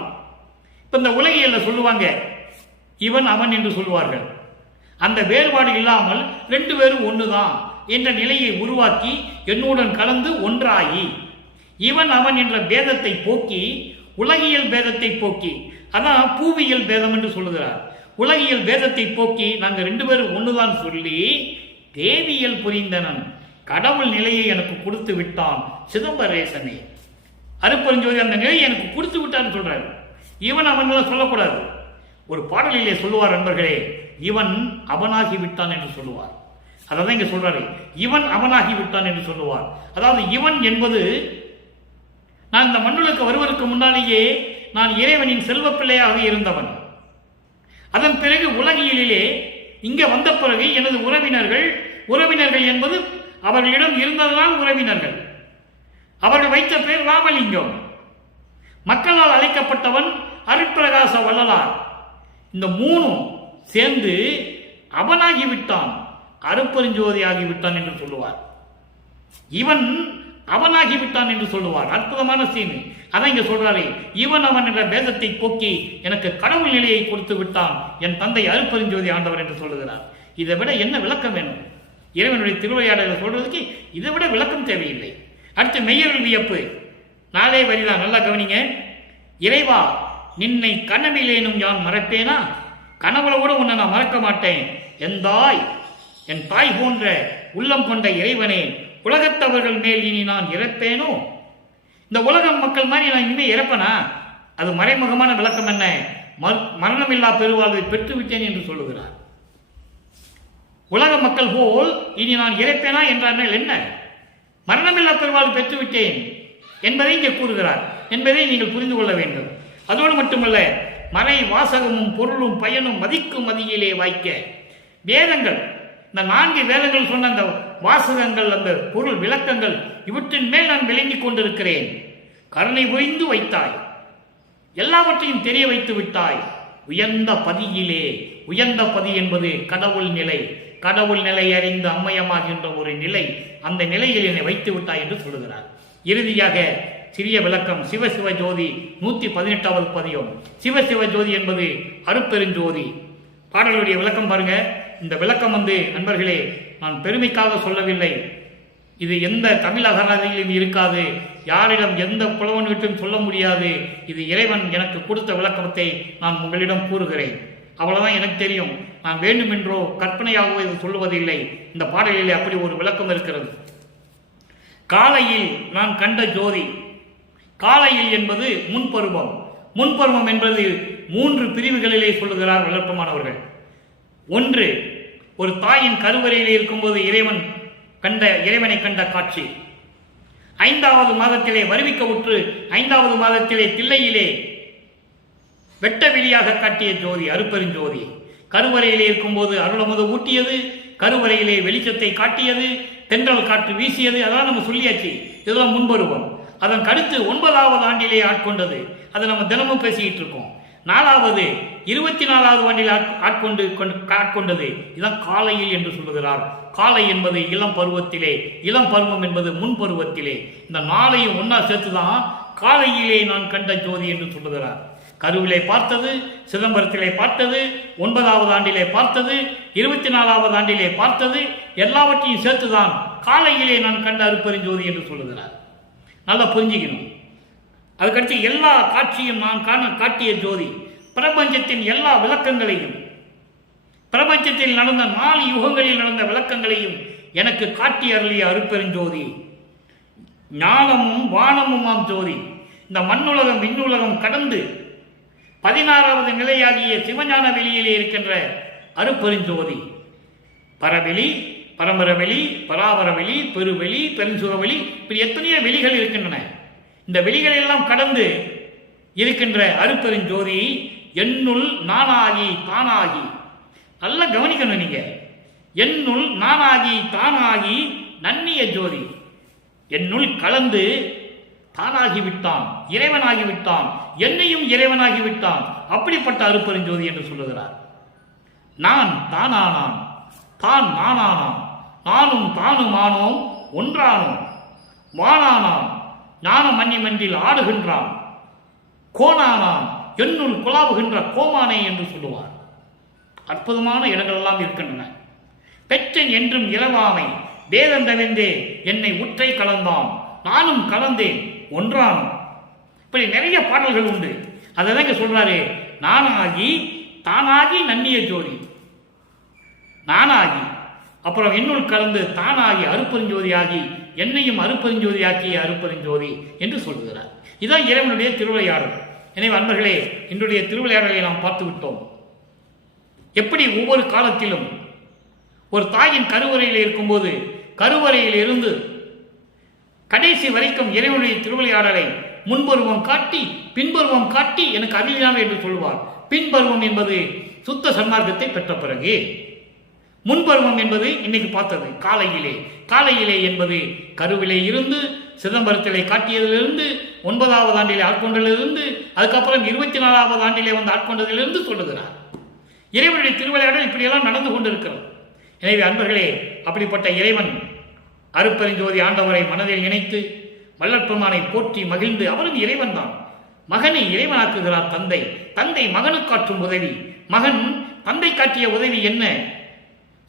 இப்ப இந்த உலகியல்ல சொல்லுவாங்க இவன் அவன் என்று சொல்லுவார்கள். அந்த வேறுபாடு இல்லாமல் 2 பேரும் ஒண்ணுதான் என்ற நிலையை உருவாக்கி என்னுடன் கலந்து ஒன்றாகி இவன் அவன் என்ற பேதத்தை போக்கி, உலகியல் பேதத்தை போக்கி, அதான் பூவியல் பேதம் என்று சொல்லுகிறார். உலகியல் பேதத்தை போக்கி நாங்கள் 2 பேரும் ஒண்ணுதான் சொல்லி தேவியல் புரிந்தனன், கடவுள் நிலையை எனக்கு கொடுத்து விட்டான் சிதம்பரேசனே. அருப்பெருஞ்சோதி அந்த நிலையை எனக்கு கொடுத்து விட்டான்னு சொல்றாரு. இவன் அவன் சொல்லக்கூடாது. ஒரு பாடலிலே சொல்லுவார் நண்பர்களே, இவன் அவனாகி விட்டான் என்று சொல்லுவார். அதான் இங்க சொல்றாரு, இவன் அவனாகி விட்டான் என்று சொல்லுவார். அதாவது இவன் என்பது நான் இந்த மண்ணுலக்கு வருவதற்கு முன்னாலேயே நான் இறைவனின் செல்வ பிள்ளையாக இருந்தவன். அதன் பிறகு உலகியலிலே இங்க வந்த பிறகு எனது உறவினர்கள் என்பது அவர்களிடம் இருந்ததுதான் உறவினர்கள். அவர்கள் வைத்த பேர் ராமலிங்கம். மக்களால் அழைக்கப்பட்டவன் அருட்பிரகாச வள்ளலார். இந்த 3 சேர்ந்து அவனாகிவிட்டான், அருப்பெருஞ்சோதி ஆகிவிட்டான் என்று சொல்லுவார். இவன் அவனாகிவிட்டான் என்று சொல்லுவார். அற்புதமான சீன். அதான் இங்க சொல்றாரு, இவன் அவன் என்ற பேதத்தை போக்கி எனக்கு கடவுள் நிலையை கொடுத்து விட்டான் என் தந்தை அருப்பெருஞ்சோதி ஆண்டவர் என்று சொல்லுகிறார். இதை விட என்ன விளக்கம் வேணும்? இறைவனுடைய திருவிளையாடலை சொல்றதுக்கு இதை விட விளக்கம் தேவையில்லை. அடுத்து மெய்யருள் வியப்பு. 4 வரிதான், நல்லா கவனிங்க. இறைவா, நின்னை கனவிலேனும் யான் மறப்பேனா? கனவுல கூட உன்னை நான் மறக்க மாட்டேன். என் தாய் போன்ற உள்ளம் கொண்ட இறைவனே, உலகத்தவர்கள் மேல் இனி நான் இறப்பேனோ? இந்த உலகம் மக்கள் மாதிரி நான் இனிமே இறப்பனா? அது மறைமுகமான விளக்கம் என்ன? மரணமில்லா பெருவாழ்வை பெற்றுவிட்டேன் என்று சொல்லுகிறார். உலக மக்கள் போல் இனி நான் இறப்பேனா என்றால் என்ன? மரணமில்லா பெருவாழ்வு பெற்றுவிட்டேன் என்பதை இங்கே கூறுகிறார் என்பதை நீங்கள் புரிந்து கொள்ள வேண்டும். அதோடு மட்டுமல்ல, மறை வாசகமும் பொருளும் பயனும் மதிக்கும் மதியிலே வாய்க்க வேதங்கள், இந்த 4 வேதங்கள் சொன்ன அந்த வாசகங்கள், அந்த பொருள் விளக்கங்கள், இவற்றின் மேல் நான் விளங்கிக் கொண்டிருக்கிறேன். கருணை புரிந்து வைத்தாய், எல்லாவற்றையும் தெரிய வைத்து விட்டாய். உயர்ந்த பதியிலே, உயர்ந்த பதி என்பது கடவுள் நிலை. கடவுள் நிலை அறிந்து அம்மயமாகின்ற ஒரு நிலை, அந்த நிலையில் என்னை வைத்து விட்டாய் என்று சொல்லுகிறார். இறுதியாக சிறிய விளக்கம். சிவசிவ ஜோதி 118வது பதியம். சிவசிவ ஜோதி என்பது அருட்பெருஞ்சோதி. பாடலுடைய விளக்கம் பாருங்க. இந்த விளக்கம் நண்பர்களே, நான் பெருமைக்காக சொல்லவில்லை. இது எந்த தமிழ் அகராதியிலும் இருக்காது, யாரிடம் எந்த புலவன் விட்டும் சொல்ல முடியாது. இது இறைவன் எனக்கு கொடுத்த விளக்கத்தை நான் உங்களிடம் கூறுகிறேன். அவ்வளவுதான் எனக்கு தெரியும். நான் வேண்டுமென்றோ கற்பனையாகவோ இது சொல்லுவதில்லை. இந்த பாடலிலே அப்படி ஒரு விளக்கம் இருக்கிறது. காலையில் நான் கண்ட ஜோதி. காலையில் என்பது முன்பருவம். முன்பருவம் என்பது 3 பிரிவுகளிலே சொல்லுகிறார் வளர்ப்பமானவர்கள். 1, ஒரு தாயின் கருவறையிலே இருக்கும்போது இறைவனை கண்ட காட்சி. 5வது மாதத்திலே வருவிக்க உற்று 5வது மாதத்திலே தில்லையிலே வெட்ட வெளியாக காட்டிய ஜோதி அருப்பெருஞ்சோதி. கருவறையிலே இருக்கும்போது அருளமுது ஊட்டியது, கருவறையிலே வெளிச்சத்தை காட்டியது, தென்றல் காற்று வீசியது. அதெல்லாம் நம்ம சொல்லியாச்சு. இதெல்லாம் முன்பருவம். அதன் அடுத்து 9வது ஆண்டிலே ஆட்கொண்டது. அதை நம்ம தினமும் பேசிக்கிட்டு இருக்கோம். 4வது 24வது ஆண்டில் ஆட்கொண்டது. இதான் காலையில் என்று சொல்லுகிறார். காலை என்பது இளம் பருவத்திலே, இளம் பருவம் என்பது முன் பருவத்திலே. இந்த 4ஐயும் ஒன்னா சேர்த்துதான் காலையிலே நான் கண்ட ஜோதி என்று சொல்லுகிறார். கருவிலே பார்த்தது, சிதம்பரத்திலே பார்த்தது, 9வது ஆண்டிலே பார்த்தது, 24வது ஆண்டிலே பார்த்தது, எல்லாவற்றையும் சேர்த்துதான் காலையிலே நான் கண்ட அருட்பெருஞ்சோதி என்று சொல்லுகிறார். நல்லா புரிஞ்சுக்கணும். அதுக்கடுத்து எல்லா காட்சியும் நான் காட்டிய ஜோதி. பிரபஞ்சத்தின் எல்லா விளக்கங்களையும், பிரபஞ்சத்தில் நடந்த 4 யுகங்களில் நடந்த விளக்கங்களையும் எனக்கு காட்டி அருளிய அருட்பெருஞ்சோதி. ஞானமும் வானமுமாம் ஜோதி. இந்த மண்ணுலகம் விண்ணுலகம் கடந்து 16வது நிலையாகிய சிவஞான வெளியிலே இருக்கின்ற அருட்பெருஞ்சோதி. பரவெளி, பரம்பரவெளி, பராபரவெளி, பெருவெளி, பெருஞ்சுகவெளி, இப்படி எத்தனையோ வெளிகள் இருக்கின்றன. இந்த வெளிகள் எல்லாம் கடந்து இருக்கின்ற அருட்பெருஞ்சோதி என்னுள் நானாகி தானாகி. நல்லா கவனிக்கணும் நீங்க. என்னுள் நானாகி தானாகி நன்னிய ஜோதி. என்னுள் கலந்து தானாகி விட்டான், இறைவனாகி விட்டான், என்னையும் இறைவனாகி விட்டான். அப்படிப்பட்ட அருட்பெருஞ்சோதி என்று சொல்லுகிறார். நான் தானானான், தான் நானானான், நானும் தானுமானோம் ஒன்றானோம். வானானான், ஞான மன்னிமன்றில் ஆடுகின்றான். கோனானான், என்னுள் குழாவுகின்ற கோமானே என்று சொல்லுவார். அற்புதமான இடங்களெல்லாம் இருக்கின்றன. பெற்றேன் என்றும் இறவாமை வேதந்தவிந்தே என்னை உற்றை கலந்தான், நானும் கலந்தேன் ஒன்றானும். இப்படி நிறைய பாடல்கள் உண்டு. அதை சொல்றாரு. நானாகி தானாகி நன்னிய ஜோதி. நானாகி அப்புறம் என்னுள் கலந்து தானாகி அருட்பெருஞ்சோதியாகி என்னையும் அருட்பெருஞ்சோதியாக்கிய அருட்பெருஞ்சோதி என்று சொல்லுகிறார். இதுதான் இறைவனுடைய திருவிளையாடல். எனவே அன்பர்களே, இன்றைய திருவிளையாடலை நாம் பார்த்து விட்டோம். எப்படி ஒவ்வொரு காலத்திலும் ஒரு தாயின் கருவறையில் இருக்கும்போது கருவறையில் இருந்து கடைசி வரைக்கும் இறைவனுடைய திருவிளையாடலை முன்பருவம் காட்டி பின்பருவம் காட்டி எனக்கு அருளினார் என்று சொல்வார். பின்பருவம் என்பது சுத்த சன்மார்க்கத்தை பெற்ற பிறகு, முன்பருவம் என்பது இன்னைக்கு பார்த்தது காலையிலே என்பது கருவிலே இருந்து சிதம்பரத்திலே காட்டியதிலிருந்து 9வது ஆண்டிலே ஆட்கொண்டதிலிருந்து அதுக்கப்புறம் 24வது ஆண்டிலே வந்து ஆட்கொண்டதிலிருந்து சொல்லுகிறார். இறைவனுடைய திருவிளையாடல் இப்படியெல்லாம் நடந்து கொண்டிருக்கிறது. எனவே அன்பர்களே, அப்படிப்பட்ட இறைவன் அருட்பெருஞ்சோதி ஆண்டவரை மனதில் நினைத்து வல்லற்பெருமானை போற்றி மகிழ்ந்து, அவரும் இறைவன் தான். மகனை இறைவனாக்குகிறார் தந்தை. தந்தை மகனுக்கு காட்டும் உதவி. மகன் தந்தை காட்டிய உதவி என்ன?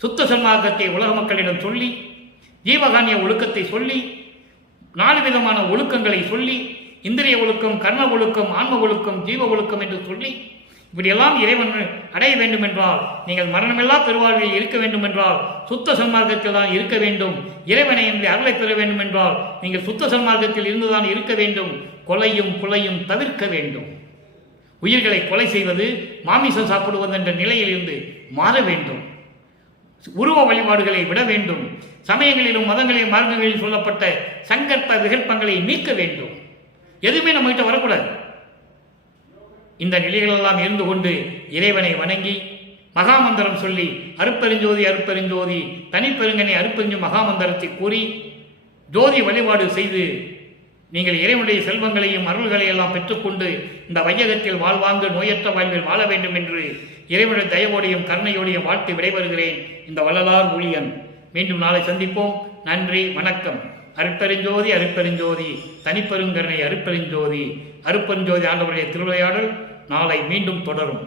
சுத்த சன்மார்க்கத்தை உலக மக்களிடம் சொல்லி, ஜீவகானிய ஒழுக்கத்தை சொல்லி, 4 விதமான ஒழுக்கங்களை சொல்லி, இந்திரிய ஒழுக்கம், கர்ம ஒழுக்கம், ஆன்ம ஒழுக்கம், ஜீவ ஒழுக்கம் என்று சொல்லி, இப்படியெல்லாம் இறைவன் அடைய வேண்டும் என்றால், நீங்கள் மரணமில்லா பெருவாழ்வில் இருக்க வேண்டும் என்றால் சுத்த சன்மார்க்கத்தில் தான் இருக்க வேண்டும். இறைவனை என்று அருளை பெற வேண்டும் என்றால் நீங்கள் சுத்த சன்மார்க்கத்தில் இருந்துதான் இருக்க வேண்டும். கொலையும் புலையும் தவிர்க்க வேண்டும். உயிர்களை கொலை செய்வது, மாமிசம் சாப்பிடுவது என்ற நிலையில் இருந்து மாற வேண்டும். உருவ வழிபாடுகளை விட வேண்டும். சமயங்களிலும் மதங்களிலும் மார்க்கங்களிலும் சொல்லப்பட்ட சங்கற்ப விகற்பங்களை நீக்க வேண்டும். எதுவுமே நம்ம கிட்ட வரக்கூடாது. இந்த நிலைகளெல்லாம் இருந்து கொண்டு இறைவனை வணங்கி மகாமந்திரம் சொல்லி அருட்பெருஞ்சோதி அருட்பெருஞ்சோதி தனிப்பெருங்கனை அருட்பெருஞ்சு மகாமந்திரத்தை கூறி ஜோதி வழிபாடு செய்து நீங்கள் இறைவனுடைய செல்வங்களையும் அருள்களை எல்லாம் பெற்றுக்கொண்டு இந்த வையகத்தில் வாழ்வாங்கு நோயற்ற வாழ்வில் வாழ வேண்டும் என்று இறைவனுடைய தயவோடையும் கருணையோடையும் வாழ்த்து விடைபெறுகிறேன். இந்த வள்ளலார் ஊழியன். மீண்டும் நாளை சந்திப்போம். நன்றி, வணக்கம். அருட்பெருஞ்சோதி அருட்பெருஞ்சோதி தனிப்பெருங்கருணை அருட்பெருஞ்சோதி. அருட்பெருஞ்சோதி ஆண்டவருடைய திருவிளையாடல் நாளை மீண்டும் தொடரும்.